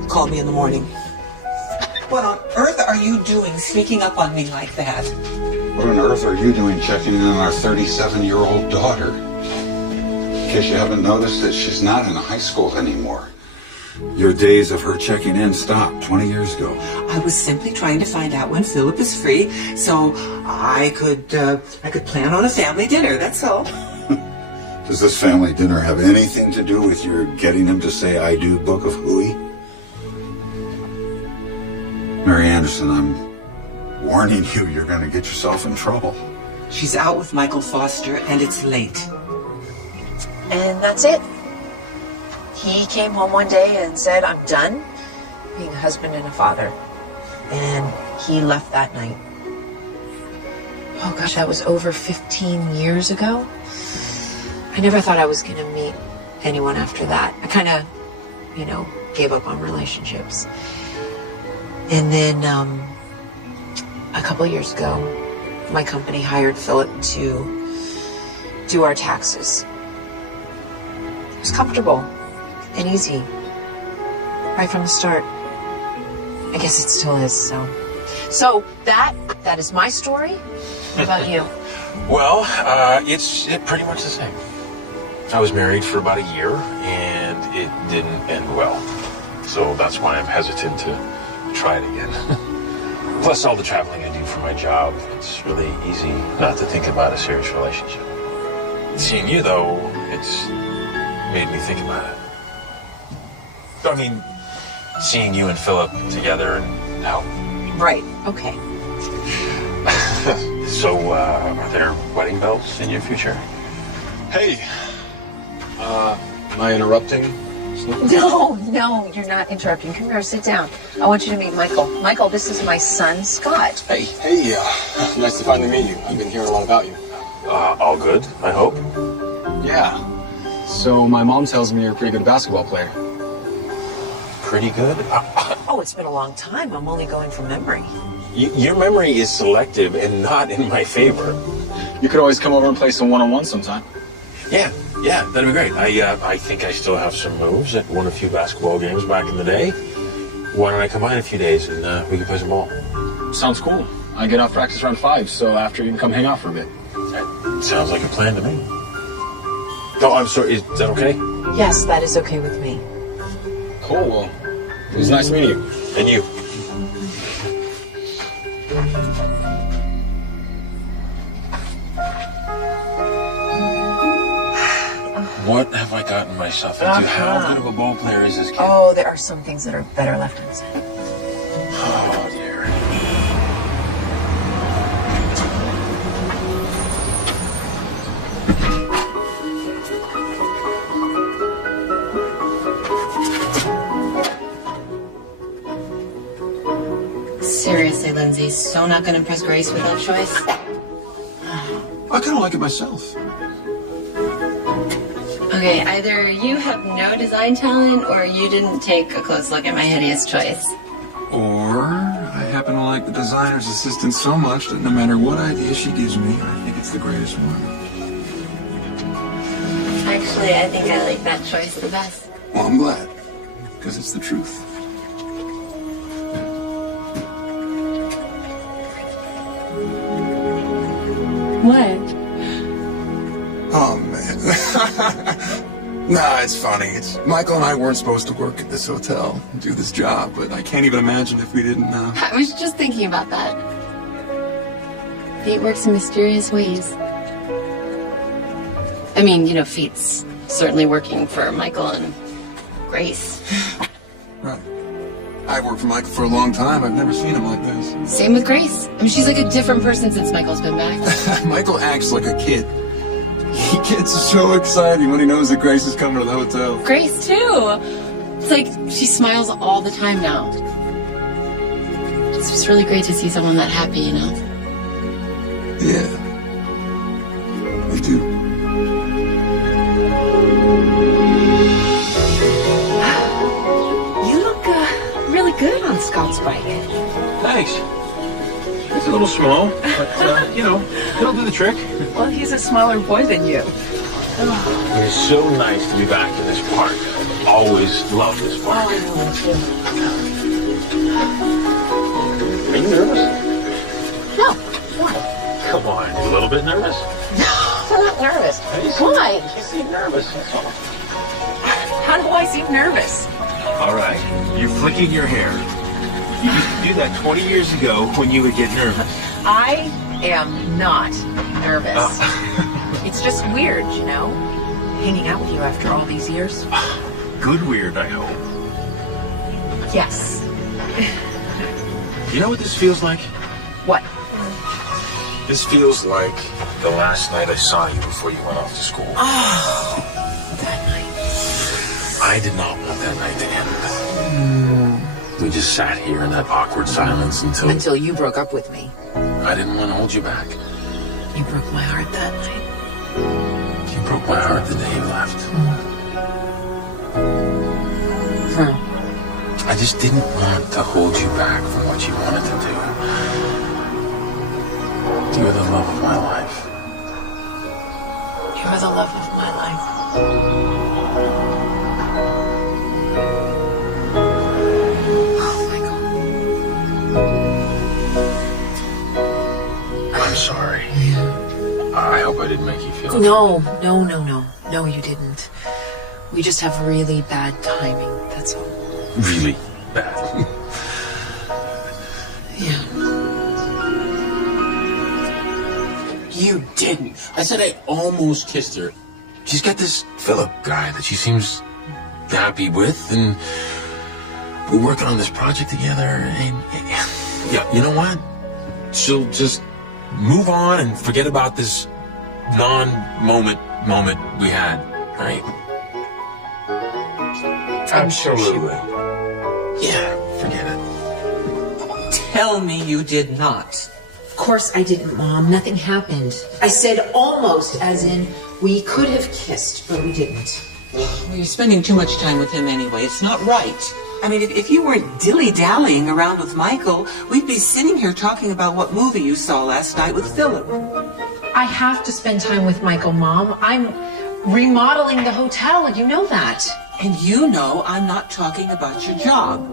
Call me in the morning. What on earth are you doing sneaking up on me like that? What on earth are you doing checking in on our 37-year-old daughter? In case you haven't noticed that she's not in high school anymore. Your days of her checking in stopped 20 years ago. I was simply trying to find out when Philip is free, so I could plan on a family dinner, that's all. Does this family dinner have anything to do with your getting him to say I do book of hooey? Mary Anderson, I'm warning you, you're going to get yourself in trouble. She's out with Michael Foster, and it's late. And that's it. He came home one day and said, I'm done being a husband and a father. And he left that night. Oh gosh, that was over 15 years ago. I never thought I was going to meet anyone after that. I kind of, gave up on relationships. And then a couple years ago, my company hired Philip to do our taxes. It was comfortable and easy right from the start. I guess it still is, so that is my story. What about you? Well, it's pretty much the same. I was married for about a year and it didn't end well, so that's why I'm hesitant to try it again. Plus all the traveling I do for my job, it's really easy not to think about a serious relationship. Seeing you, though, it's made me think about it. I mean, seeing you and Philip together and how... Right, okay. So, are there wedding bells in your future? Hey, am I interrupting? No, you're not interrupting. Come here, sit down. I want you to meet Michael. Michael, this is my son, Scott. Hey, nice to finally meet you. I've been hearing a lot about you. All good, I hope? Yeah. So my mom tells me you're a pretty good basketball player. Pretty good? Oh, it's been a long time. I'm only going from memory. Your memory is selective and not in my favor. You could always come over and play some one-on-one sometime. Yeah, that'd be great. I think I still have some moves. I won a few basketball games back in the day. Why don't I come by in a few days and we can play some ball? Sounds cool. I get off practice around 5, so after you can come hang out for a bit. That sounds like a plan to me. Oh, I'm sorry. Is that okay? Yes, that is okay with me. Cool. Well, it was nice meeting you. And you. What have I gotten myself into? How good of a ball player is this kid? Oh, there are some things that are better left unsaid. Oh, dear. Seriously, Lindsay, so not gonna impress Grace with that choice? I kind of like it myself. Okay, either you have no design talent or you didn't take a close look at my hideous choice. Or I happen to like the designer's assistant so much that no matter what idea she gives me, I think it's the greatest one. Actually, I think I like that choice the best. Well, I'm glad, because it's the truth. What? Oh, man. Nah, it's funny. Michael and I weren't supposed to work at this hotel and do this job, but I can't even imagine if we didn't know. I was just thinking about that. Fate works in mysterious ways. I mean, fate's certainly working for Michael and Grace. Right. I've worked for Michael for a long time. I've never seen him like this. Same with Grace. I mean, she's like a different person since Michael's been back. Michael acts like a kid. He gets so excited when he knows that Grace is coming to the hotel. Grace, too. It's like she smiles all the time now. It's just really great to see someone that happy, Yeah. Me too. You look really good on Scott's bike. Thanks. It's a little small, but, it'll do the trick. Well, he's a smaller boy than you. It's so nice to be back in this park. I've always loved this park. Oh, I know, Are you nervous? No. Why? Come on, you a little bit nervous? I'm not nervous. Why? You seem nervous, that's all. How do I seem nervous? All right, you're flicking your hair. You used to do that 20 years ago when you would get nervous. I am not nervous. It's just weird, hanging out with you after all these years. Good weird, I hope. Yes. You know what this feels like? What? This feels like the last night I saw you before you went off to school. Oh, that night. I did not want that night to end. We just sat here in that awkward silence Until you broke up with me. I didn't want to hold you back. You broke my heart that night. You broke my heart the day you left. I just didn't want to hold you back from what you wanted to do. You were the love of my life. You were the love of my life. I'm sorry. I hope I didn't make you feel No, you didn't. We just have really bad timing, that's all. really bad. Yeah. You didn't. I said I almost kissed her. She's got this Philip guy that she seems happy with, and we're working on this project together, and yeah, you know what? She'll just move on and forget about this non-moment we had, right? Absolutely. Yeah, forget it. Tell me you did not. Of course I didn't, Mom. Nothing happened. I said almost, as in we could have kissed, but we didn't. Well, you're spending too much time with him anyway. It's not right. I mean, if you weren't dilly-dallying around with Michael, we'd be sitting here talking about what movie you saw last night with Philip. I have to spend time with Michael, Mom. I'm remodeling the hotel. You know that. And you know I'm not talking about your job.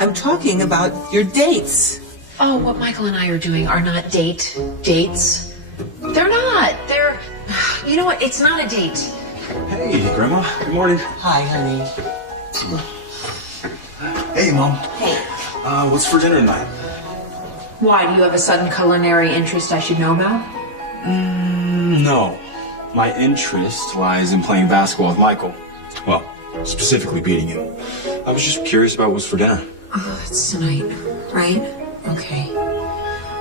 I'm talking about your dates. Oh, what Michael and I are doing are not dates. They're not. They're... You know what? It's not a date. Hey, Grandma. Good morning. Hi, honey. Hey, Mom. Hey. What's for dinner tonight? Why? Do you have a sudden culinary interest I should know about? No. My interest lies in playing basketball with Michael. Well, specifically beating him. I was just curious about what's for dinner. Oh, it's tonight, right? Okay.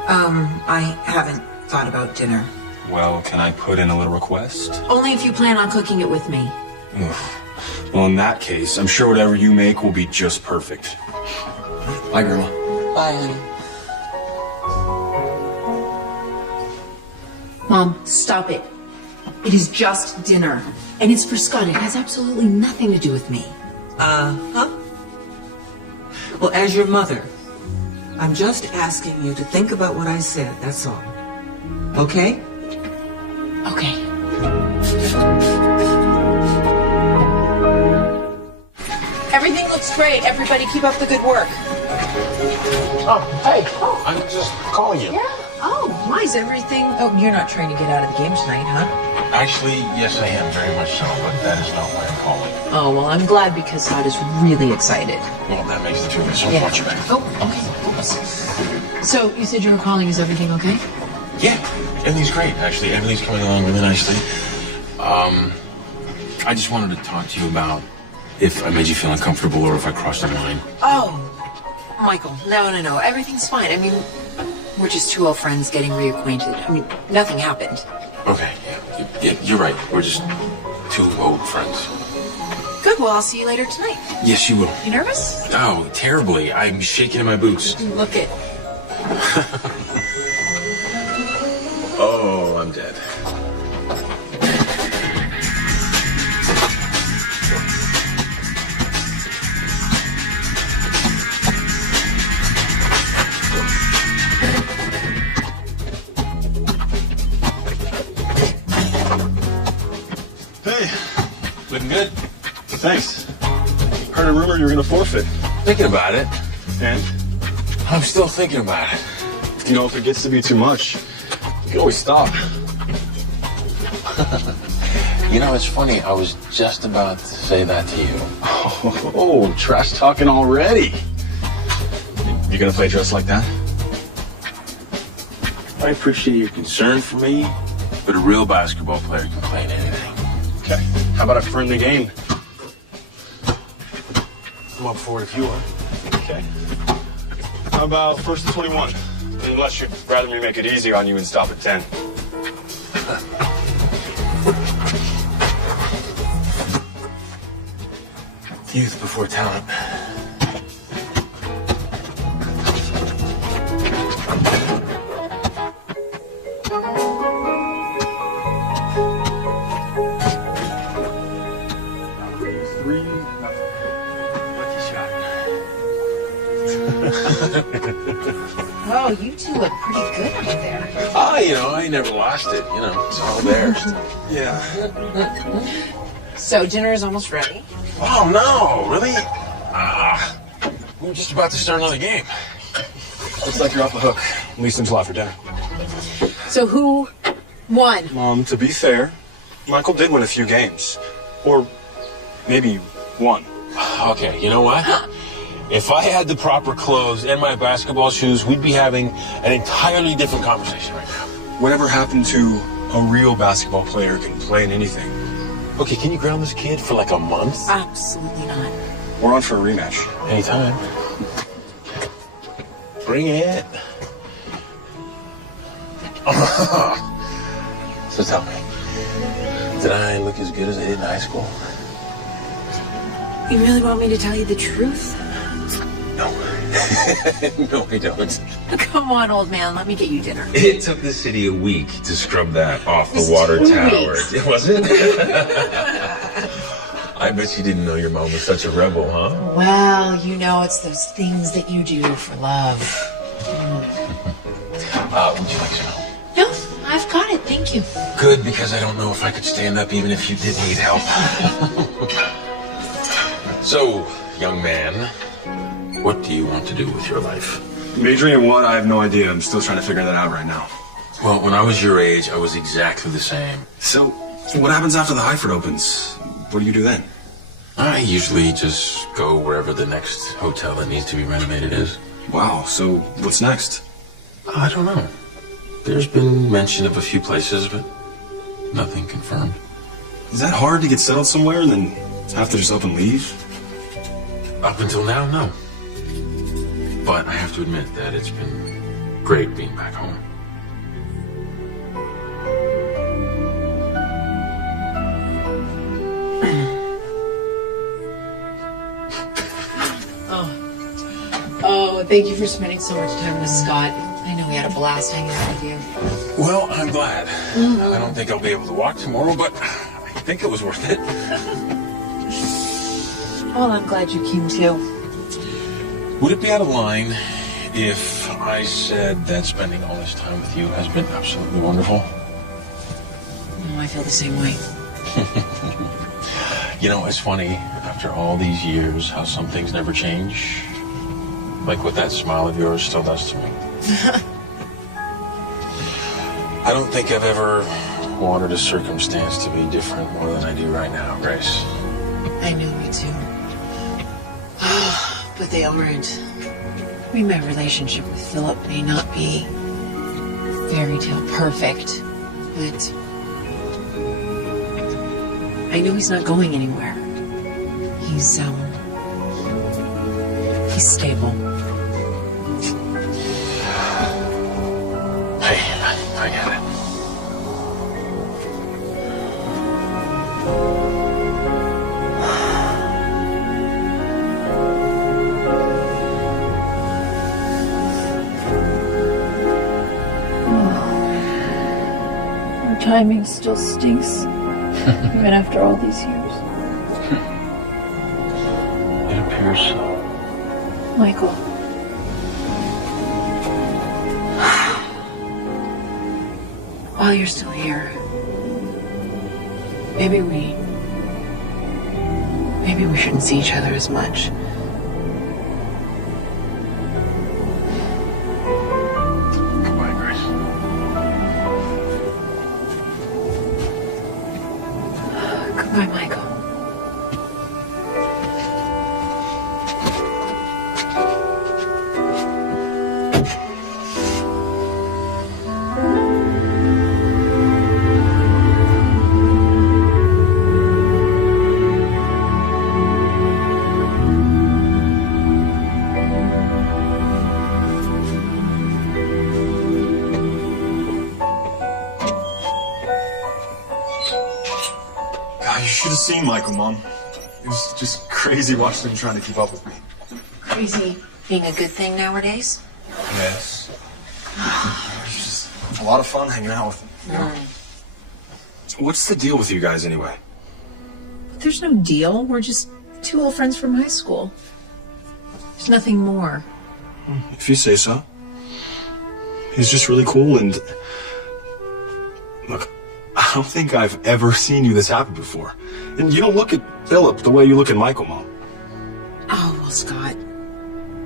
I haven't thought about dinner. Well, can I put in a little request? Only if you plan on cooking it with me. Well, in that case, I'm sure whatever you make will be just perfect. Bye, Grandma. Bye, honey. Mom, stop it. It is just dinner. And it's for Scott. It has absolutely nothing to do with me. Uh-huh. Well, as your mother, I'm just asking you to think about what I said, that's all. Okay? Okay. Everything looks great. Everybody keep up the good work. Oh, hey. I'm just calling you. Yeah? Oh, why is everything... Oh, you're not trying to get out of the game tonight, huh? Actually, yes, I am, very much so, but that is not why I'm calling. Oh, well, I'm glad because Todd is really excited. Well, that makes the two of us so much better. Oh, okay. Oops. So, you said you were calling. Is everything okay? Yeah, everything's great, actually. Everything's coming along really nicely. I just wanted to talk to you about if I made you feel uncomfortable or if I crossed a line. Oh, Michael, no. Everything's fine. I mean, we're just two old friends getting reacquainted. I mean, nothing happened. Okay, yeah, you're right. We're just two old friends. Good, well, I'll see you later tonight. Yes, you will. You nervous? Oh, terribly. I'm shaking in my boots. Look it. Oh, I'm dead. thanks. Heard a rumor you were gonna forfeit. Thinking about it. And? I'm still thinking about it. You know, if it gets to be too much, you can always stop. You know, it's funny. I was just about to say that to you. Oh, trash talking already. You gonna play dressed like that? I appreciate your concern for me, but a real basketball player can play in anything. Okay. How about a friendly game? I'm up for it if you are. Okay. How about first and 21? Unless you'd rather me make it easy on you and stop at 10. Youth before talent. Oh, you two look pretty good out there. Ah, you know, I never lost it. You know, it's all theirs. Yeah. So dinner is almost ready. Oh, no, really? We were just about to start another game. Looks like you're off the hook, at least until after dinner. So who won? To be fair, Michael did win a few games. Or maybe one. Okay, you know what? If I had the proper clothes and my basketball shoes, we'd be having an entirely different conversation right now. Whatever happened to a real basketball player can play in anything? Okay, can you ground this kid for like a month? Absolutely not. We're on for a rematch. Anytime. Bring it. So tell me, did I look as good as I did in high school? You really want me to tell you the truth? No. No, I don't. Come on, old man. Let me get you dinner. It took the city a week to scrub that off the water tower. It wasn't? I bet you didn't know your mom was such a rebel, huh? Well, you know, it's those things that you do for love. Would you like some help? No, I've got it. Thank you. Good, because I don't know if I could stand up even if you did need help. So, young man, what do you want to do with your life? Majoring in what? I have no idea. I'm still trying to figure that out right now. Well, when I was your age, I was exactly the same. So, what happens after the Highford opens? What do you do then? I usually just go wherever the next hotel that needs to be renovated is. Wow, so what's next? I don't know. There's been mention of a few places, but nothing confirmed. Is that hard to get settled somewhere and then have to just up and leave? Up until now, no. But I have to admit that it's been great being back home. Oh, thank you for spending so much time with Scott. I know we had a blast hanging out with you. Well, I'm glad. I don't think I'll be able to walk tomorrow, but I think it was worth it. Well, I'm glad you came too. Would it be out of line if I said that spending all this time with you has been absolutely wonderful? Oh, I feel the same way. You know, it's funny, after all these years, how some things never change. Like what that smile of yours still does to me. I don't think I've ever wanted a circumstance to be different more than I do right now, Grace. I know, me too. But they aren't. I mean, my relationship with Philip may not be fairy tale perfect, but I know he's not going anywhere. He's stable. Hey, I get it. Our timing still stinks, even after all these years. It appears so. Michael. While you're still here, maybe we Maybe we shouldn't see each other as much. Goodbye, Grace. Goodbye, Michael. You should have seen Michael, Mom. It was just crazy watching him trying to keep up with me. Crazy being a good thing nowadays? Yes. It's just a lot of fun hanging out with him. You know? What's the deal with you guys anyway? There's no deal. We're just two old friends from high school. There's nothing more. If you say so. He's just really cool and... Look, I don't think I've ever seen you this happy before. And you don't look at Philip the way you look at Michael, Mom. Oh, well, Scott,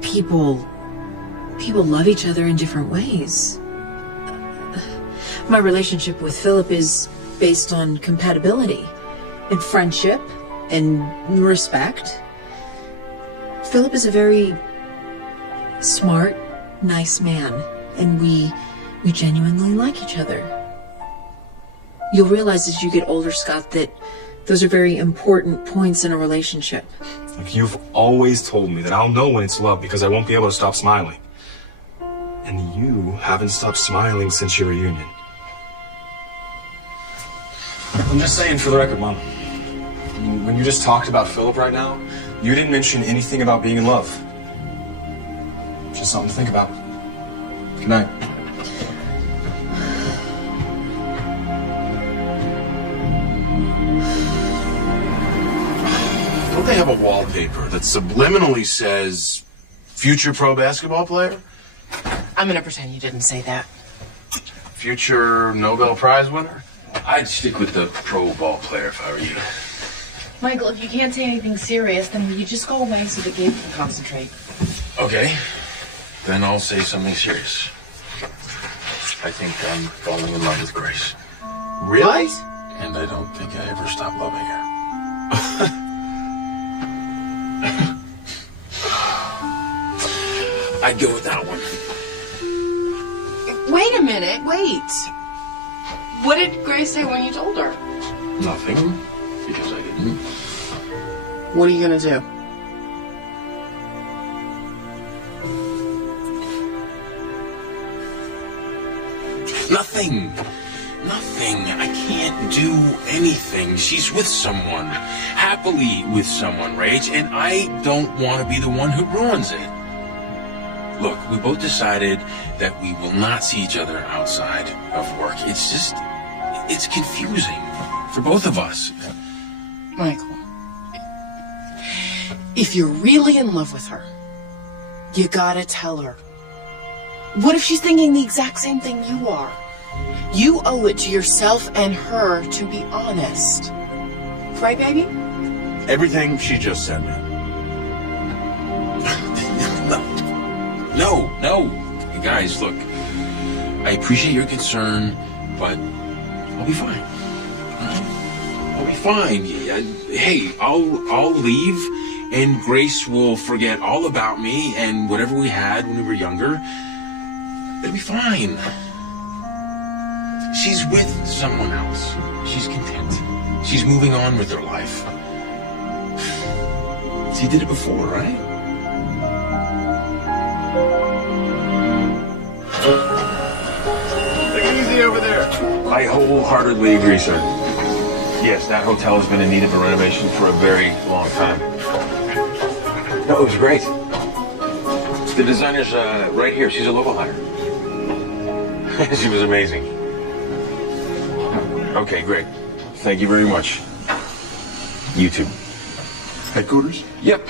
people love each other in different ways. My relationship with Philip is based on compatibility and friendship and respect. Philip is a very smart, nice man, and we genuinely like each other. You'll realize as you get older, Scott, that those are very important points in a relationship. Like, you've always told me that I'll know when it's love because I won't be able to stop smiling. And you haven't stopped smiling since your reunion. I'm just saying for the record, Mom. I mean, when you just talked about Philip right now, you didn't mention anything about being in love. Just something to think about. Good night. Don't they have a wallpaper that subliminally says future pro basketball player? I'm gonna pretend you didn't say that. Future Nobel Prize winner? I'd stick with the pro ball player if I were you. Michael, if you can't say anything serious, then will you just go away so that Gabe can concentrate? Okay, then I'll say something serious. I think I'm falling in love with Grace. Really? And I don't think I ever stopped loving her. I'd go with that one. Wait a minute, wait. What did Grace say when you told her? Nothing, because I didn't. What are you gonna do? Nothing. Nothing. I can't do anything. She's with someone. Happily with someone, Rach, and I don't want to be the one who ruins it. Look, we both decided that we will not see each other outside of work. It's just, it's confusing for both of us. Michael, if you're really in love with her, you gotta tell her. What if she's thinking the exact same thing you are? You owe it to yourself and her to be honest. Right, baby? Everything she just said, man. No. You guys, look, I appreciate your concern, but I'll be fine. I'll be fine. Hey, I'll leave, and Grace will forget all about me and whatever we had when we were younger. It'll be fine. She's with someone else. She's content. She's moving on with her life. She did it before, right? Take it easy over there. I wholeheartedly agree, sir. Yes, that hotel has been in need of a renovation for a very long time. No, it was great. The designer's right here. She's a local hire. She was amazing. Okay, great. Thank you very much. You too. Headquarters? Yep.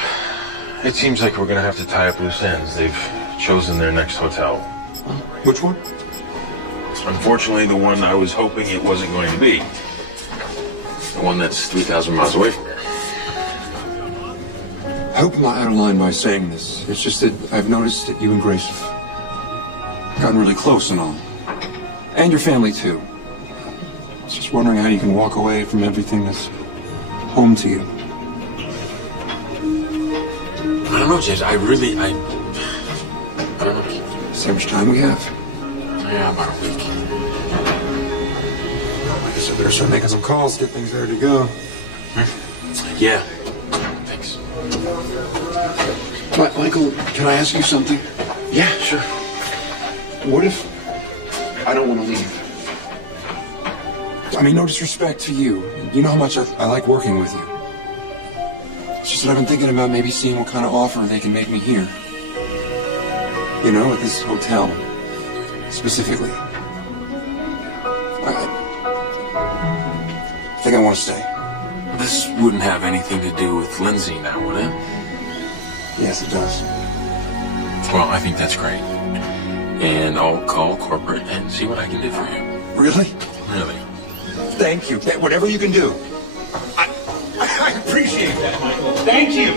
It seems like we're going to have to tie up loose ends. They've chosen their next hotel. Which one? Unfortunately, the one I was hoping it wasn't going to be. The one that's 3,000 miles away from here. I hope I'm not out of line by saying this. It's just that I've noticed that you and Grace have gotten really close and all. And your family, too. I was just wondering how you can walk away from everything that's home to you. I don't know, James. I don't know. See how much time we have? Yeah, about a week. I guess I better start making some calls, get things ready to go. Yeah. Thanks. Michael, can I ask you something? Yeah, sure. What if I don't want to leave? I mean, no disrespect to you. You know how much I like working with you. It's just that I've been thinking about maybe seeing what kind of offer they can make me here. You know, at this hotel, specifically. I think I want to stay. This wouldn't have anything to do with Lindsay now, would it? Yes, it does. Well, I think that's great. And I'll call corporate and see what I can do for you. Really? Really. Thank you. Whatever you can do. I appreciate that, Michael. Thank you.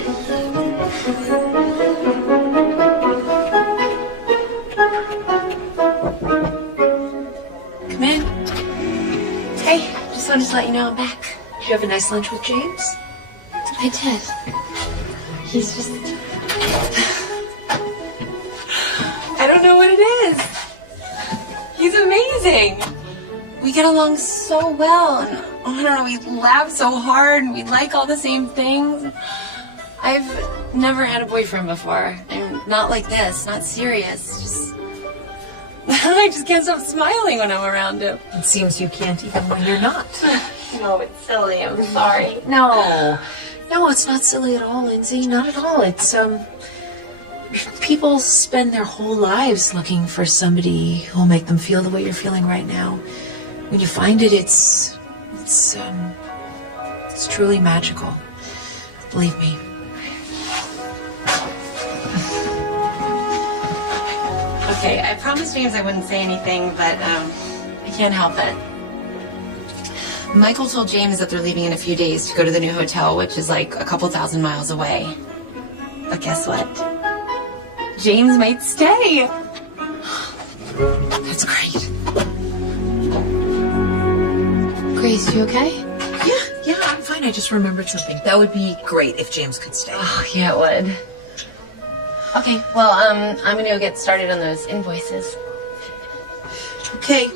Come in. Hey, just wanted to let you know I'm back. Did you have a nice lunch with James? I did. He's just... I don't know what it is. He's amazing. We get along so well, and I don't know, we laugh so hard, and we like all the same things. I've never had a boyfriend before, and not like this, not serious, just... I just can't stop smiling when I'm around him. It seems you can't even when you're not. No, it's silly, I'm sorry. No, it's not silly at all, Lindsay, not at all. It's, people spend their whole lives looking for somebody who'll make them feel the way you're feeling right now. When you find it, it's truly magical. Believe me. Okay, I promised James I wouldn't say anything, but I can't help it. Michael told James that they're leaving in a few days to go to the new hotel, which is like a couple thousand miles away. But guess what? James might stay. That's great. Grace, you okay? Yeah, I'm fine. I just remembered something. That would be great if James could stay. Oh, yeah, it would. Okay, well, I'm gonna go get started on those invoices. Okay.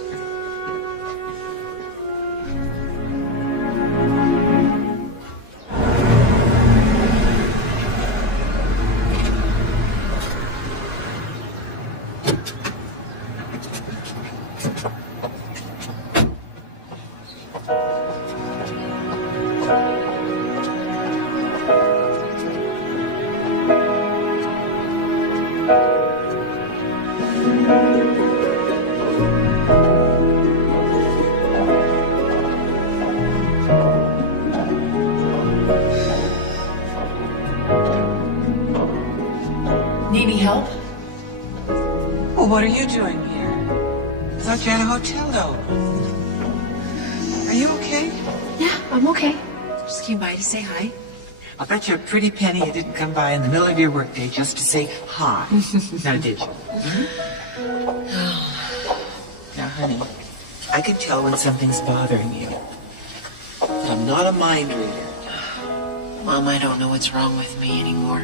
Need any help? Well, what are you doing here? I thought you had a hotel though. Are you okay? Yeah, I'm okay. Just came by to say hi. I'll bet you a pretty penny you didn't come by in the middle of your workday just to say hi. Now, did you? Now, honey, I can tell when something's bothering you. I'm not a mind reader. Mom, I don't know what's wrong with me anymore.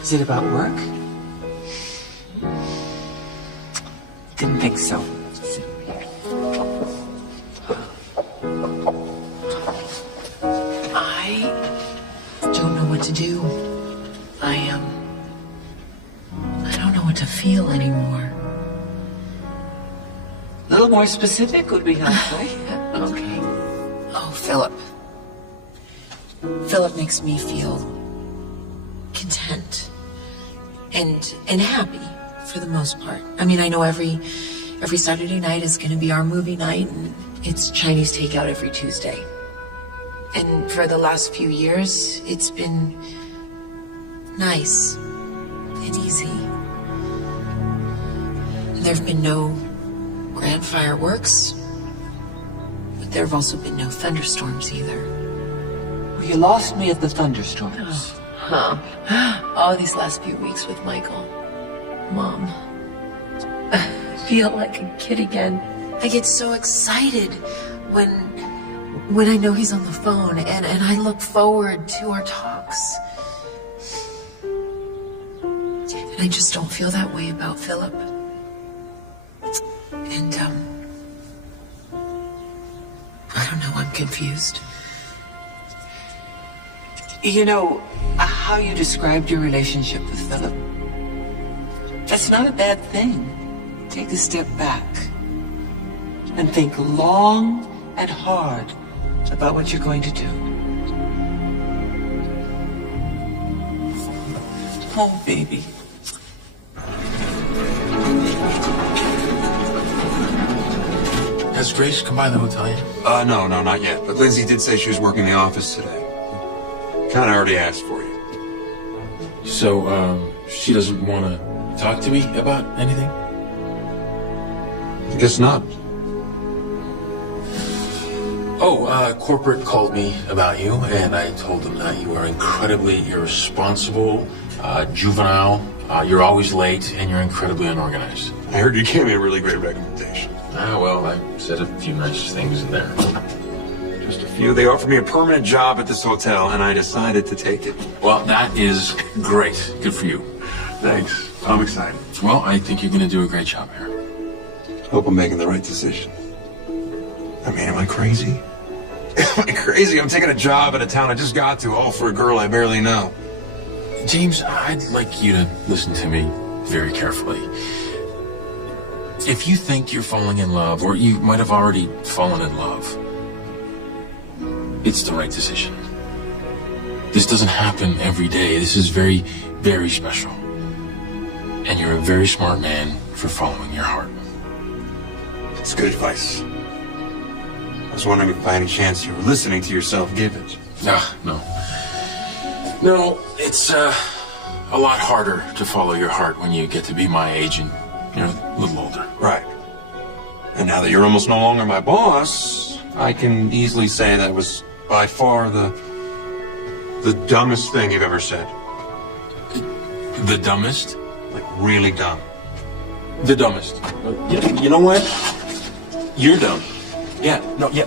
Is it about work? Didn't think so. I don't know what to do. I don't know what to feel anymore. A little more specific would be helpful. Okay. Oh, Philip. Philip makes me feel content and happy for the most part. I mean, I know every Saturday night is going to be our movie night, and it's Chinese takeout every Tuesday. And for the last few years, it's been nice and easy. There have been no grand fireworks, but there have also been no thunderstorms either. Well, you lost me at the thunderstorms. Oh, Huh. Oh, these last few weeks with Michael. Mom. I feel like a kid again. I get so excited when I know he's on the phone, and I look forward to our talks. And I just don't feel that way about Philip. And, I don't know, I'm confused. You know, how you described your relationship with Philip, that's not a bad thing. Take a step back and think long and hard about what you're going to do. Oh, baby. Has Grace come by the hotel yet? No, not yet. But Lindsay did say she was working in the office today. Kind of already asked for you. So, she doesn't want to talk to me about anything? I guess not. Oh, corporate called me about you, and I told them that you are incredibly irresponsible, juvenile, you're always late, and you're incredibly unorganized. I heard you gave me a really great recommendation. Well, I said a few nice things in there. Just a few. They offered me a permanent job at this hotel, and I decided to take it. Well, that is great. Good for you. Thanks. I'm excited. Well, I think you're going to do a great job here. Hope I'm making the right decision. I mean, am I crazy? Am I crazy? I'm taking a job at a town I just got to, all for a girl I barely know. James, I'd like you to listen to me very carefully. If you think you're falling in love, or you might have already fallen in love, it's the right decision. This doesn't happen every day. This is very, very special. And you're a very smart man for following your heart. It's good advice. I was wondering if by any chance you were listening to yourself give it. No. No, it's a lot harder to follow your heart when you get to be my age and you're a little older. Right. And now that you're almost no longer my boss, I can easily say that was by far the dumbest thing you've ever said. The dumbest? Like, really dumb. The dumbest. You know what? You're dumb. Yeah, no, yeah.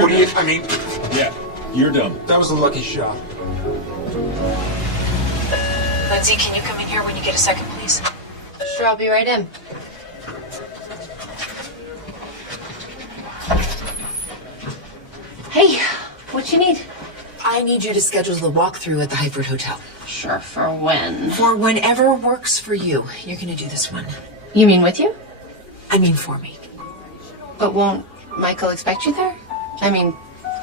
What do you, I mean... Yeah, you're dumb. That was a lucky shot. Lindsay, can you come in here when you get a second, please? Sure, I'll be right in. Hey, what you need? I need you to schedule the walkthrough at the Hyford Hotel. Sure, for when? For whenever works for you. You're gonna do this one. You mean with you? I mean for me. But won't Michael expect you there? I mean,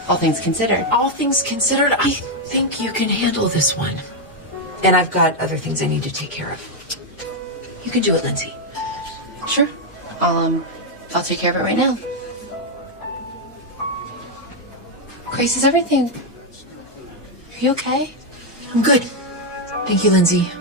all things considered. All things considered, I think you can handle this one. And I've got other things I need to take care of. You can do it, Lindsay. Sure. I'll take care of it right now. Grace, is everything... Are you okay? I'm good. Thank you, Lindsay.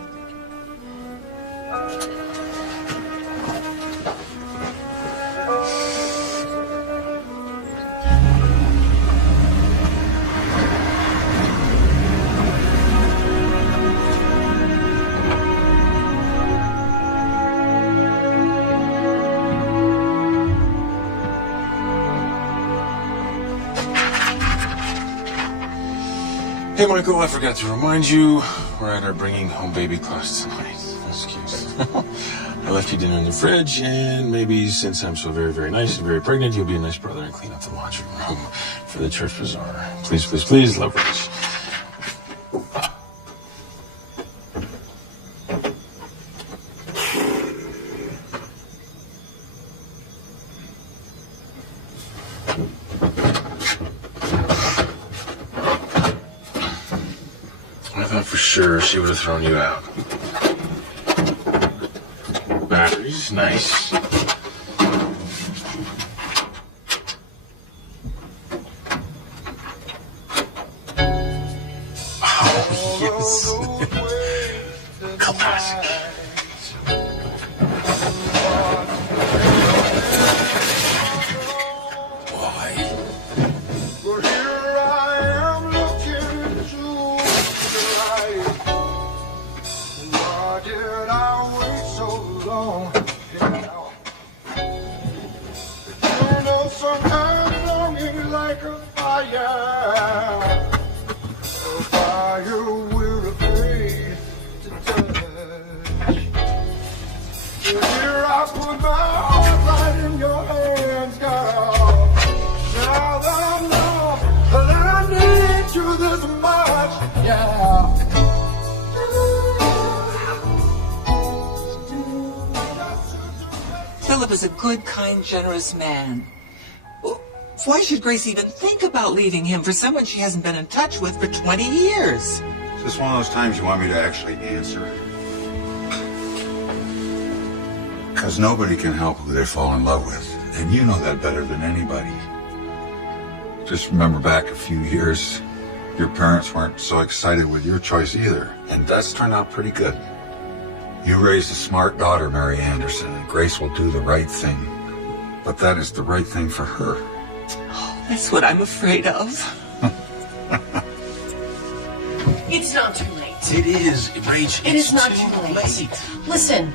Hey, Michael, I forgot to remind you, we're at our bringing home baby class tonight. Excuse me. I left you dinner in the fridge, and maybe since I'm so very, very nice and very pregnant, you'll be a nice brother and clean up the laundry room for the church bazaar. Please, please, please, love Rich. I thought for sure she would have thrown you out. Batteries, nice. Oh, yes. Classic. long. You know, sometimes longing like a fire. A fire we're afraid to touch. Here I put my heart right in your hands, girl. Now that I know that I need you this much, yeah. Philip is a good, kind, generous man. Why should Grace even think about leaving him for someone she hasn't been in touch with for 20 years? Is this one of those times you want me to actually answer? Because nobody can help who they fall in love with. And you know that better than anybody. Just remember back a few years, your parents weren't so excited with your choice either. And that's turned out pretty good. You raised a smart daughter, Mary Anderson, and Grace will do the right thing. But that is the right thing for her. Oh, that's what I'm afraid of. It's not too late. It is, Rach. It is not too late. Listen,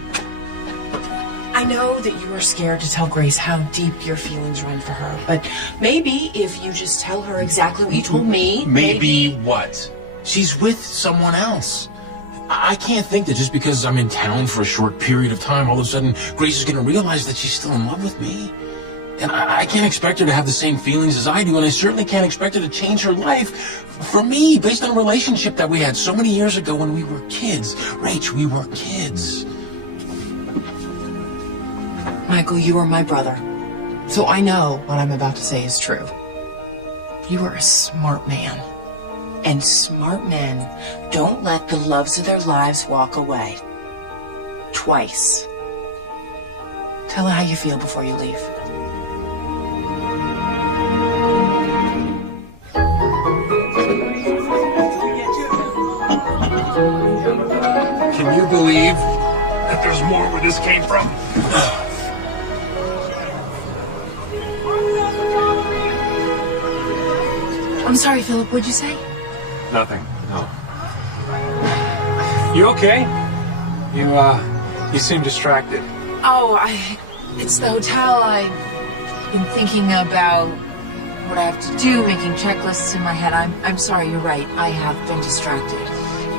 I know that you are scared to tell Grace how deep your feelings run for her, but maybe if you just tell her exactly what you told me, Maybe what? She's with someone else. I can't think that just because I'm in town for a short period of time, all of a sudden Grace is going to realize that she's still in love with me. And I can't expect her to have the same feelings as I do, and I certainly can't expect her to change her life for me based on a relationship that we had so many years ago when we were kids. Rach, we were kids. Michael, you are my brother, so I know what I'm about to say is true. You are a smart man. And smart men don't let the loves of their lives walk away. Twice. Tell her how you feel before you leave. Can you believe that there's more where this came from? I'm sorry, Philip, what'd you say? Nothing. No. You okay? You seem distracted. Oh, it's the hotel. I've been thinking about what I have to do, making checklists in my head. I'm sorry, you're right. I have been distracted.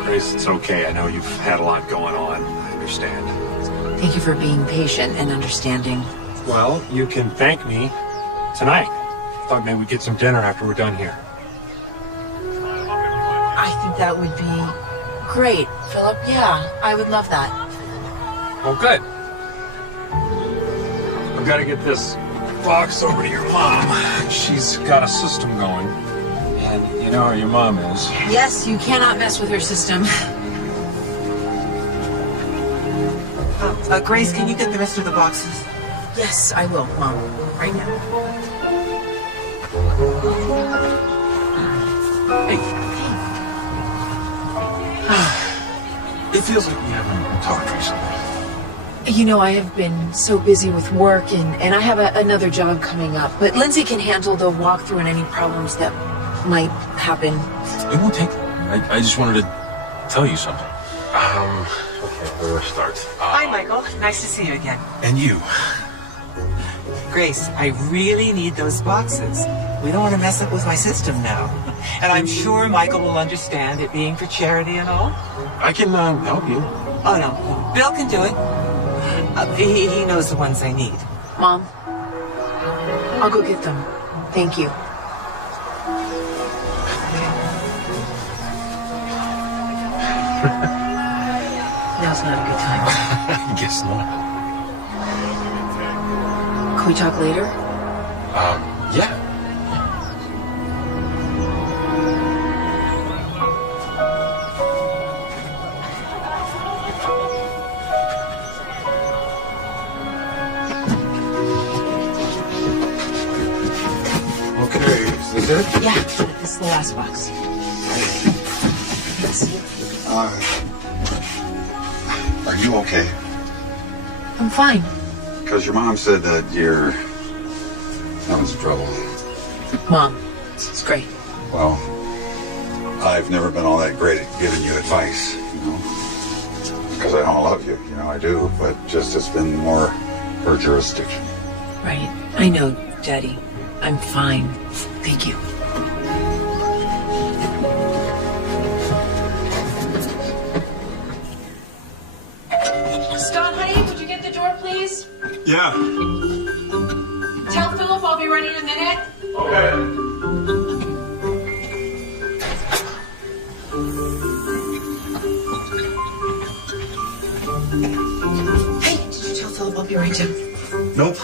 Grace, it's okay. I know you've had a lot going on. I understand. Thank you for being patient and understanding. Well, you can thank me tonight. Thought maybe we'd get some dinner after we're done here. I think that would be great, Philip. Yeah, I would love that. Oh, good. I've got to get this box over to your mom. She's got a system going. And you know how your mom is. Yes, you cannot mess with her system. Grace, can you get the rest of the boxes? Yes, I will, Mom. Right now. Hey. It feels like we haven't talked recently. You know, I have been so busy with work, and I have another job coming up. But Lindsay can handle the walkthrough and any problems that might happen. It won't take long. I just wanted to tell you something. Okay, where do I start? Hi, Michael. Nice to see you again. And you. Grace, I really need those boxes. We don't want to mess up with my system now. And I'm sure Michael will understand it being for charity and all. I can help you. Oh, no. Bill can do it. He knows the ones I need. Mom, I'll go get them. Thank you. Now's not a good time. I guess not. Can we talk later? Yeah. Okay, is this it? Yeah, this is the last box. Yes. Are you okay? I'm fine. Because your mom said that you're having some trouble. Mom, it's great. Well, I've never been all that great at giving you advice, you know. because I don't love you. You know, I do. But just it's been more her jurisdiction. Right. I know, Daddy. I'm fine. Thank you. Scott, honey, would you get the door, please? Yeah. Tell Philip I'll be ready in a minute. Okay. Hey, did you tell Philip I'll be right down? Nope.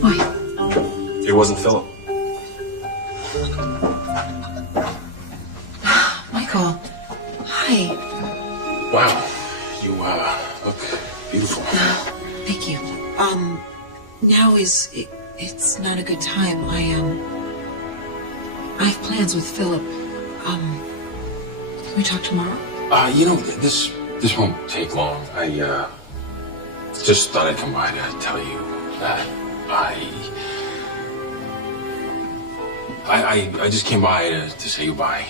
Why? It wasn't Philip. Michael. Hi. Wow. You, look beautiful. Thank you. Now it's not a good time. I have plans with Philip. Can we talk tomorrow? You know, this won't take long. I, just thought I'd come by to tell you that I just came by to say goodbye.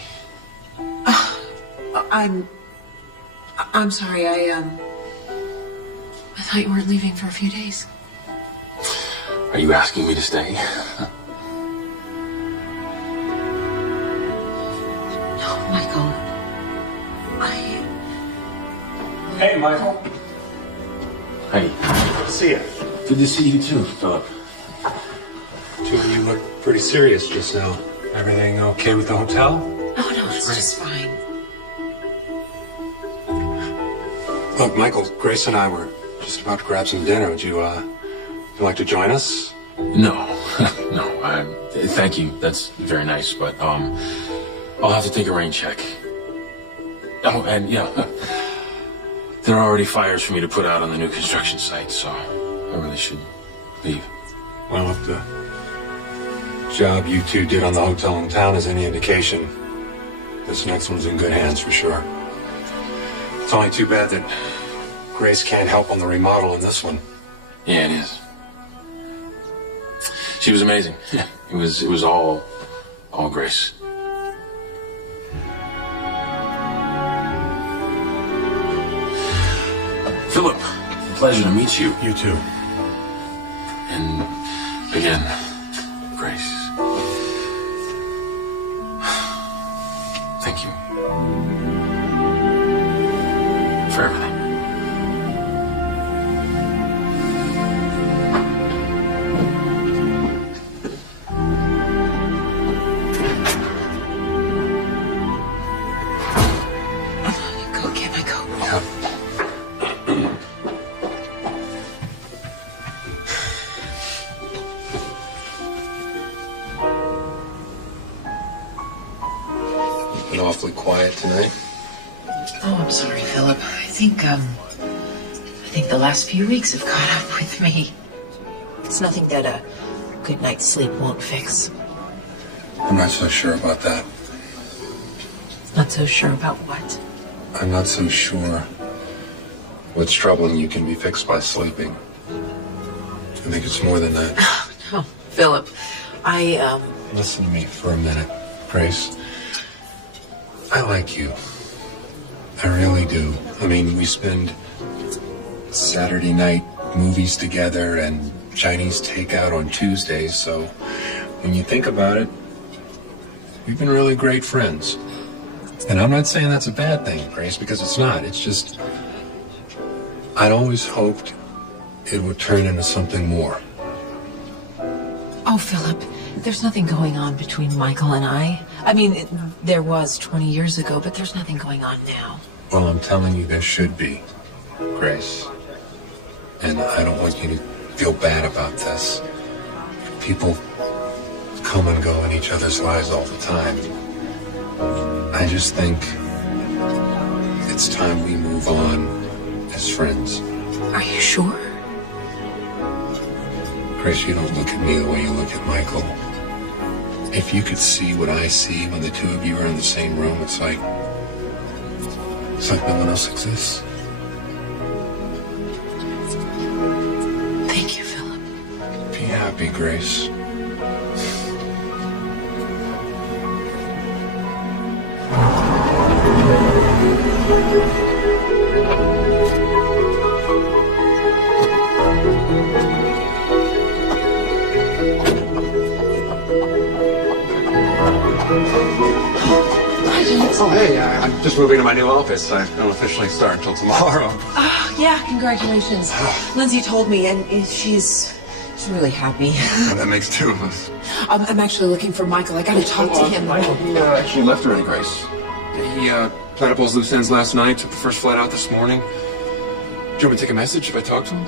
I'm sorry. I thought you weren't leaving for a few days. Are you asking me to stay? No, Michael. Hey, Michael. Hey. Good to see you. Good to see you too, Philip. Two of you look pretty serious just now. Everything okay with the hotel? Oh, no, it's just fine. Look, Michael, Grace and I were just about to grab some dinner. Would you like to join us? No, no. Thank you. That's very nice, but I'll have to take a rain check. Oh, and yeah, there are already fires for me to put out on the new construction site, so I really should leave. Well, if the job you two did on the hotel in town is any indication, this next one's in good hands for sure. It's only too bad that Grace can't help on the remodel in this one. Yeah, it is. She was amazing. It was all Grace. Philip, pleasure to meet you. You too. And again, Grace. Thank you for everything. Go again, Michael. Yeah. Been awfully quiet tonight. Oh, I'm sorry, Philip. I think the last few weeks have caught up with me. It's nothing that a good night's sleep won't fix. I'm not so sure about that. Not so sure about what? I'm not so sure what's troubling you can be fixed by sleeping. I think it's more than that. No, Philip. Listen to me for a minute, Grace. I like you. I really do. I mean, we spend Saturday night movies together and Chinese takeout on Tuesdays, so when you think about it, we've been really great friends. And I'm not saying that's a bad thing, Grace, because it's not. It's just, I'd always hoped it would turn into something more. Oh, Philip, there's nothing going on between Michael and I. I mean, there was 20 years ago, but there's nothing going on now. Well, I'm telling you, there should be, Grace. And I don't want you to feel bad about this. People come and go in each other's lives all the time. I just think it's time we move on as friends. Are you sure? Grace, you don't look at me the way you look at Michael. If you could see what I see when the two of you are in the same room, it's like no one else exists. Thank you, Philip. Be happy, Grace. I'm just moving to my new office. I don't officially start until tomorrow. Oh, yeah, congratulations. Lindsay told me, and she's really happy. Well, that makes two of us. I'm actually looking for Michael. I gotta talk to him. Michael, he actually left early, Grace. He planned up all his loose ends last night, took the first flight out this morning. Do you want me to take a message if I talk to him?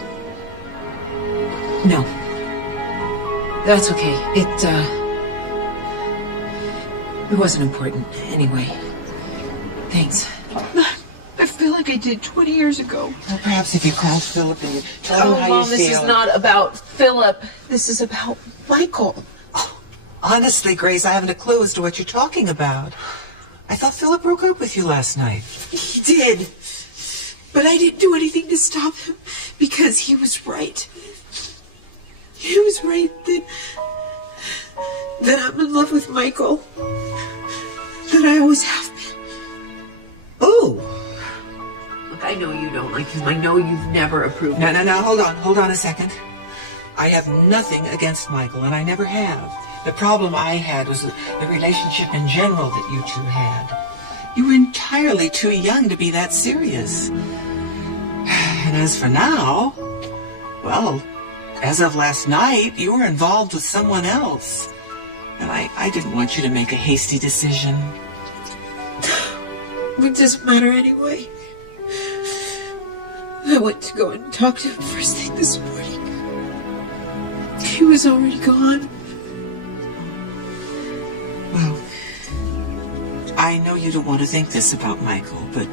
No. That's okay. It wasn't important anyway. Thanks. I feel like I did 20 years ago. Well, perhaps if you called Philip and you told him how Mom, you this feel. is not about Philip. This is about Michael. Honestly, Grace, I haven't a clue as to what you're talking about. I thought Philip broke up with you last night. He did. But I didn't do anything to stop him because he was right. He was right that I'm in love with Michael. That I always have been. Oh. Look, I know you don't like him. I know you've never approved. No, hold on a second. I have nothing against Michael, and I never have. The problem I had was the relationship in general that you two had. You were entirely too young to be that serious. And as for now, well, as of last night, you were involved with someone else. And I didn't want you to make a hasty decision. It doesn't matter anyway. I went to go and talk to him first thing this morning. He was already gone. Well, I know you don't want to think this about Michael, but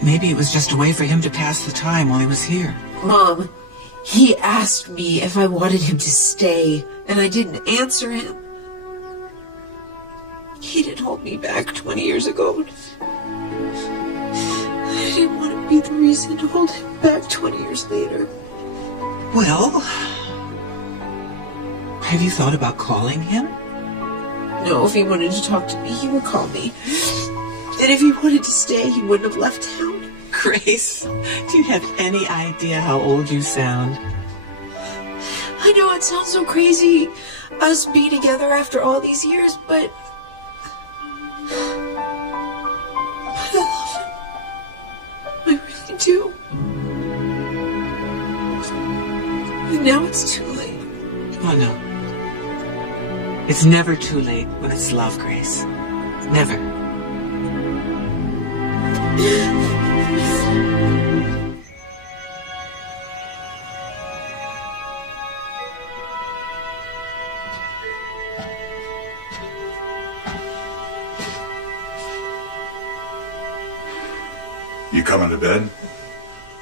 maybe it was just a way for him to pass the time while he was here. Mom, he asked me if I wanted him to stay, and I didn't answer him. He didn't hold me back 20 years ago. I didn't want to be the reason to hold him back 20 years later. Well, have you thought about calling him? No, if he wanted to talk to me, he would call me. And if he wanted to stay, he wouldn't have left town. Grace, do you have any idea how old you sound? I know it sounds so crazy, us being together after all these years, but I love him. I really do. And now it's too late. Oh, no. It's never too late when it's love, Grace. Never. You coming to bed?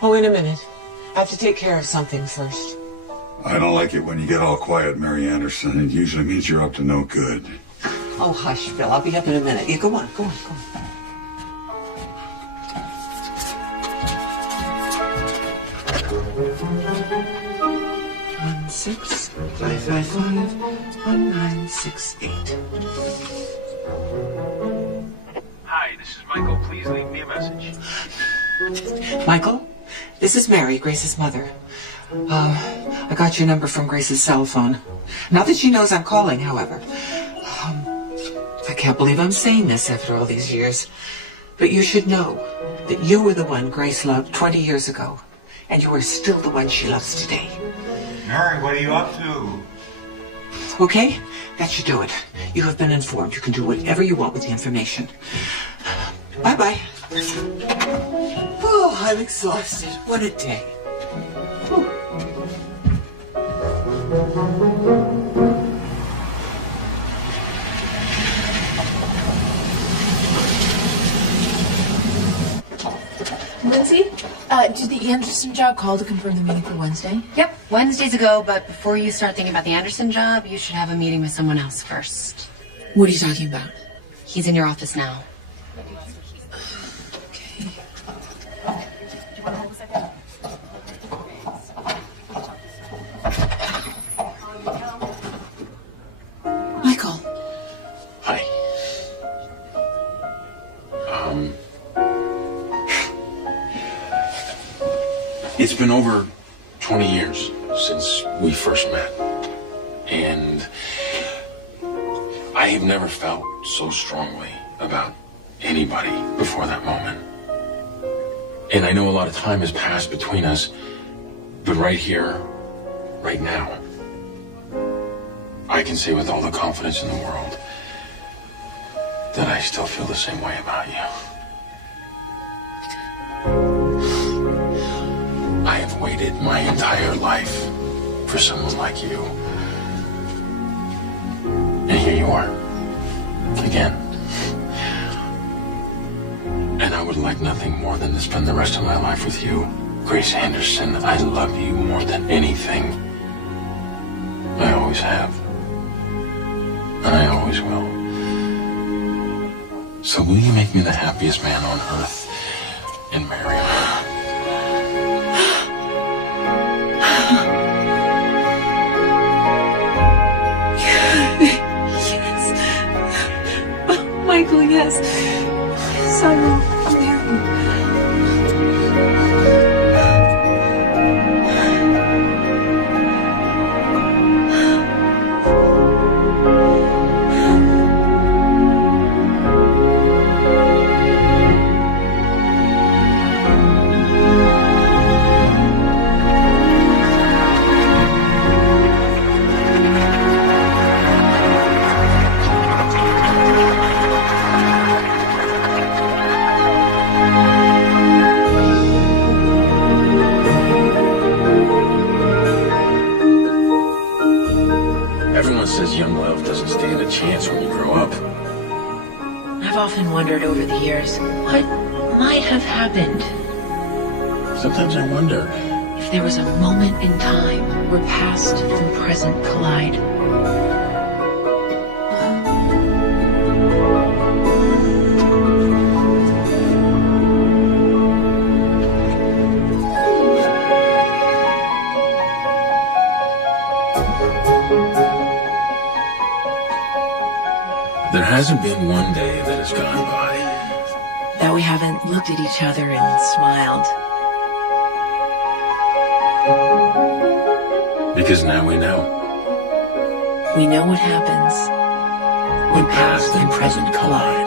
Oh, in a minute. I have to take care of something first. I don't like it when you get all quiet, Mary Anderson. It usually means you're up to no good. Oh, hush, Phil. I'll be up in a minute. Yeah, go on. 1-6-555-1968. Hi, this is Michael. Please leave me a message. Michael, this is Mary, Grace's mother. I got your number from Grace's cell phone. Not that she knows I'm calling, however. I can't believe I'm saying this after all these years. But you should know that you were the one Grace loved 20 years ago. And you are still the one she loves today. Mary, what are you up to? Okay? That should do it. You have been informed. You can do whatever you want with the information. Bye-bye. Oh, I'm exhausted. What a day. Lindsay, did the Anderson job call to confirm the meeting for Wednesday? Yep, Wednesday's ago, but before you start thinking about the Anderson job, you should have a meeting with someone else first. What are you talking about? He's in your office now. Michael. Hi. It's been over 20 years since we first met. And I have never felt so strongly about anybody before that moment. And I know a lot of time has passed between us, but right here, right now, I can say with all the confidence in the world that I still feel the same way about you. I have waited my entire life for someone like you. And here you are, again. And I would like nothing more than to spend the rest of my life with you. Grace Anderson, I love you more than anything. I always have. And I always will. So will you make me the happiest man on earth and marry me? Yes. Michael, yes. Yes, I will marry you. Everyone says young love doesn't stand a chance when you grow up. I've often wondered over the years what might have happened Sometimes I wonder if there was a moment in time where past and present collide. there hasn't been one day that has gone by that we haven't looked at each other and smiled. because now we know. We know what happens when past and present collide.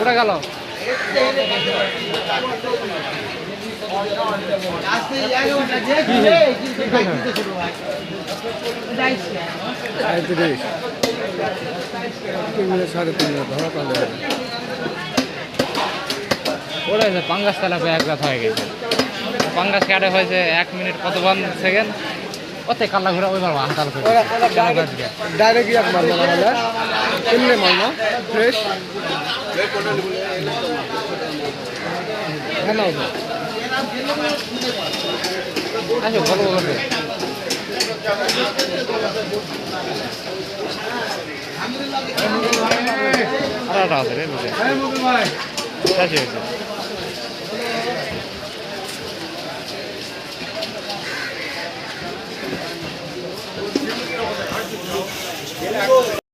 উড়ে গেল ওরা পাঙ্গাস tilapia এক রাত হয়ে গেছে পাঙ্গাস কাটে হয়েছে 1 মিনিট কত সেকেন্ড ওতে কাল্লা ঘুরা ওইবার হাতাল করে ডাইরেক্ট ইয়াক মারলো না হলে এমনি মারলো ফ্রেশ হ্যালো আসো ভালো ভালো আরে আছে রে বুঝে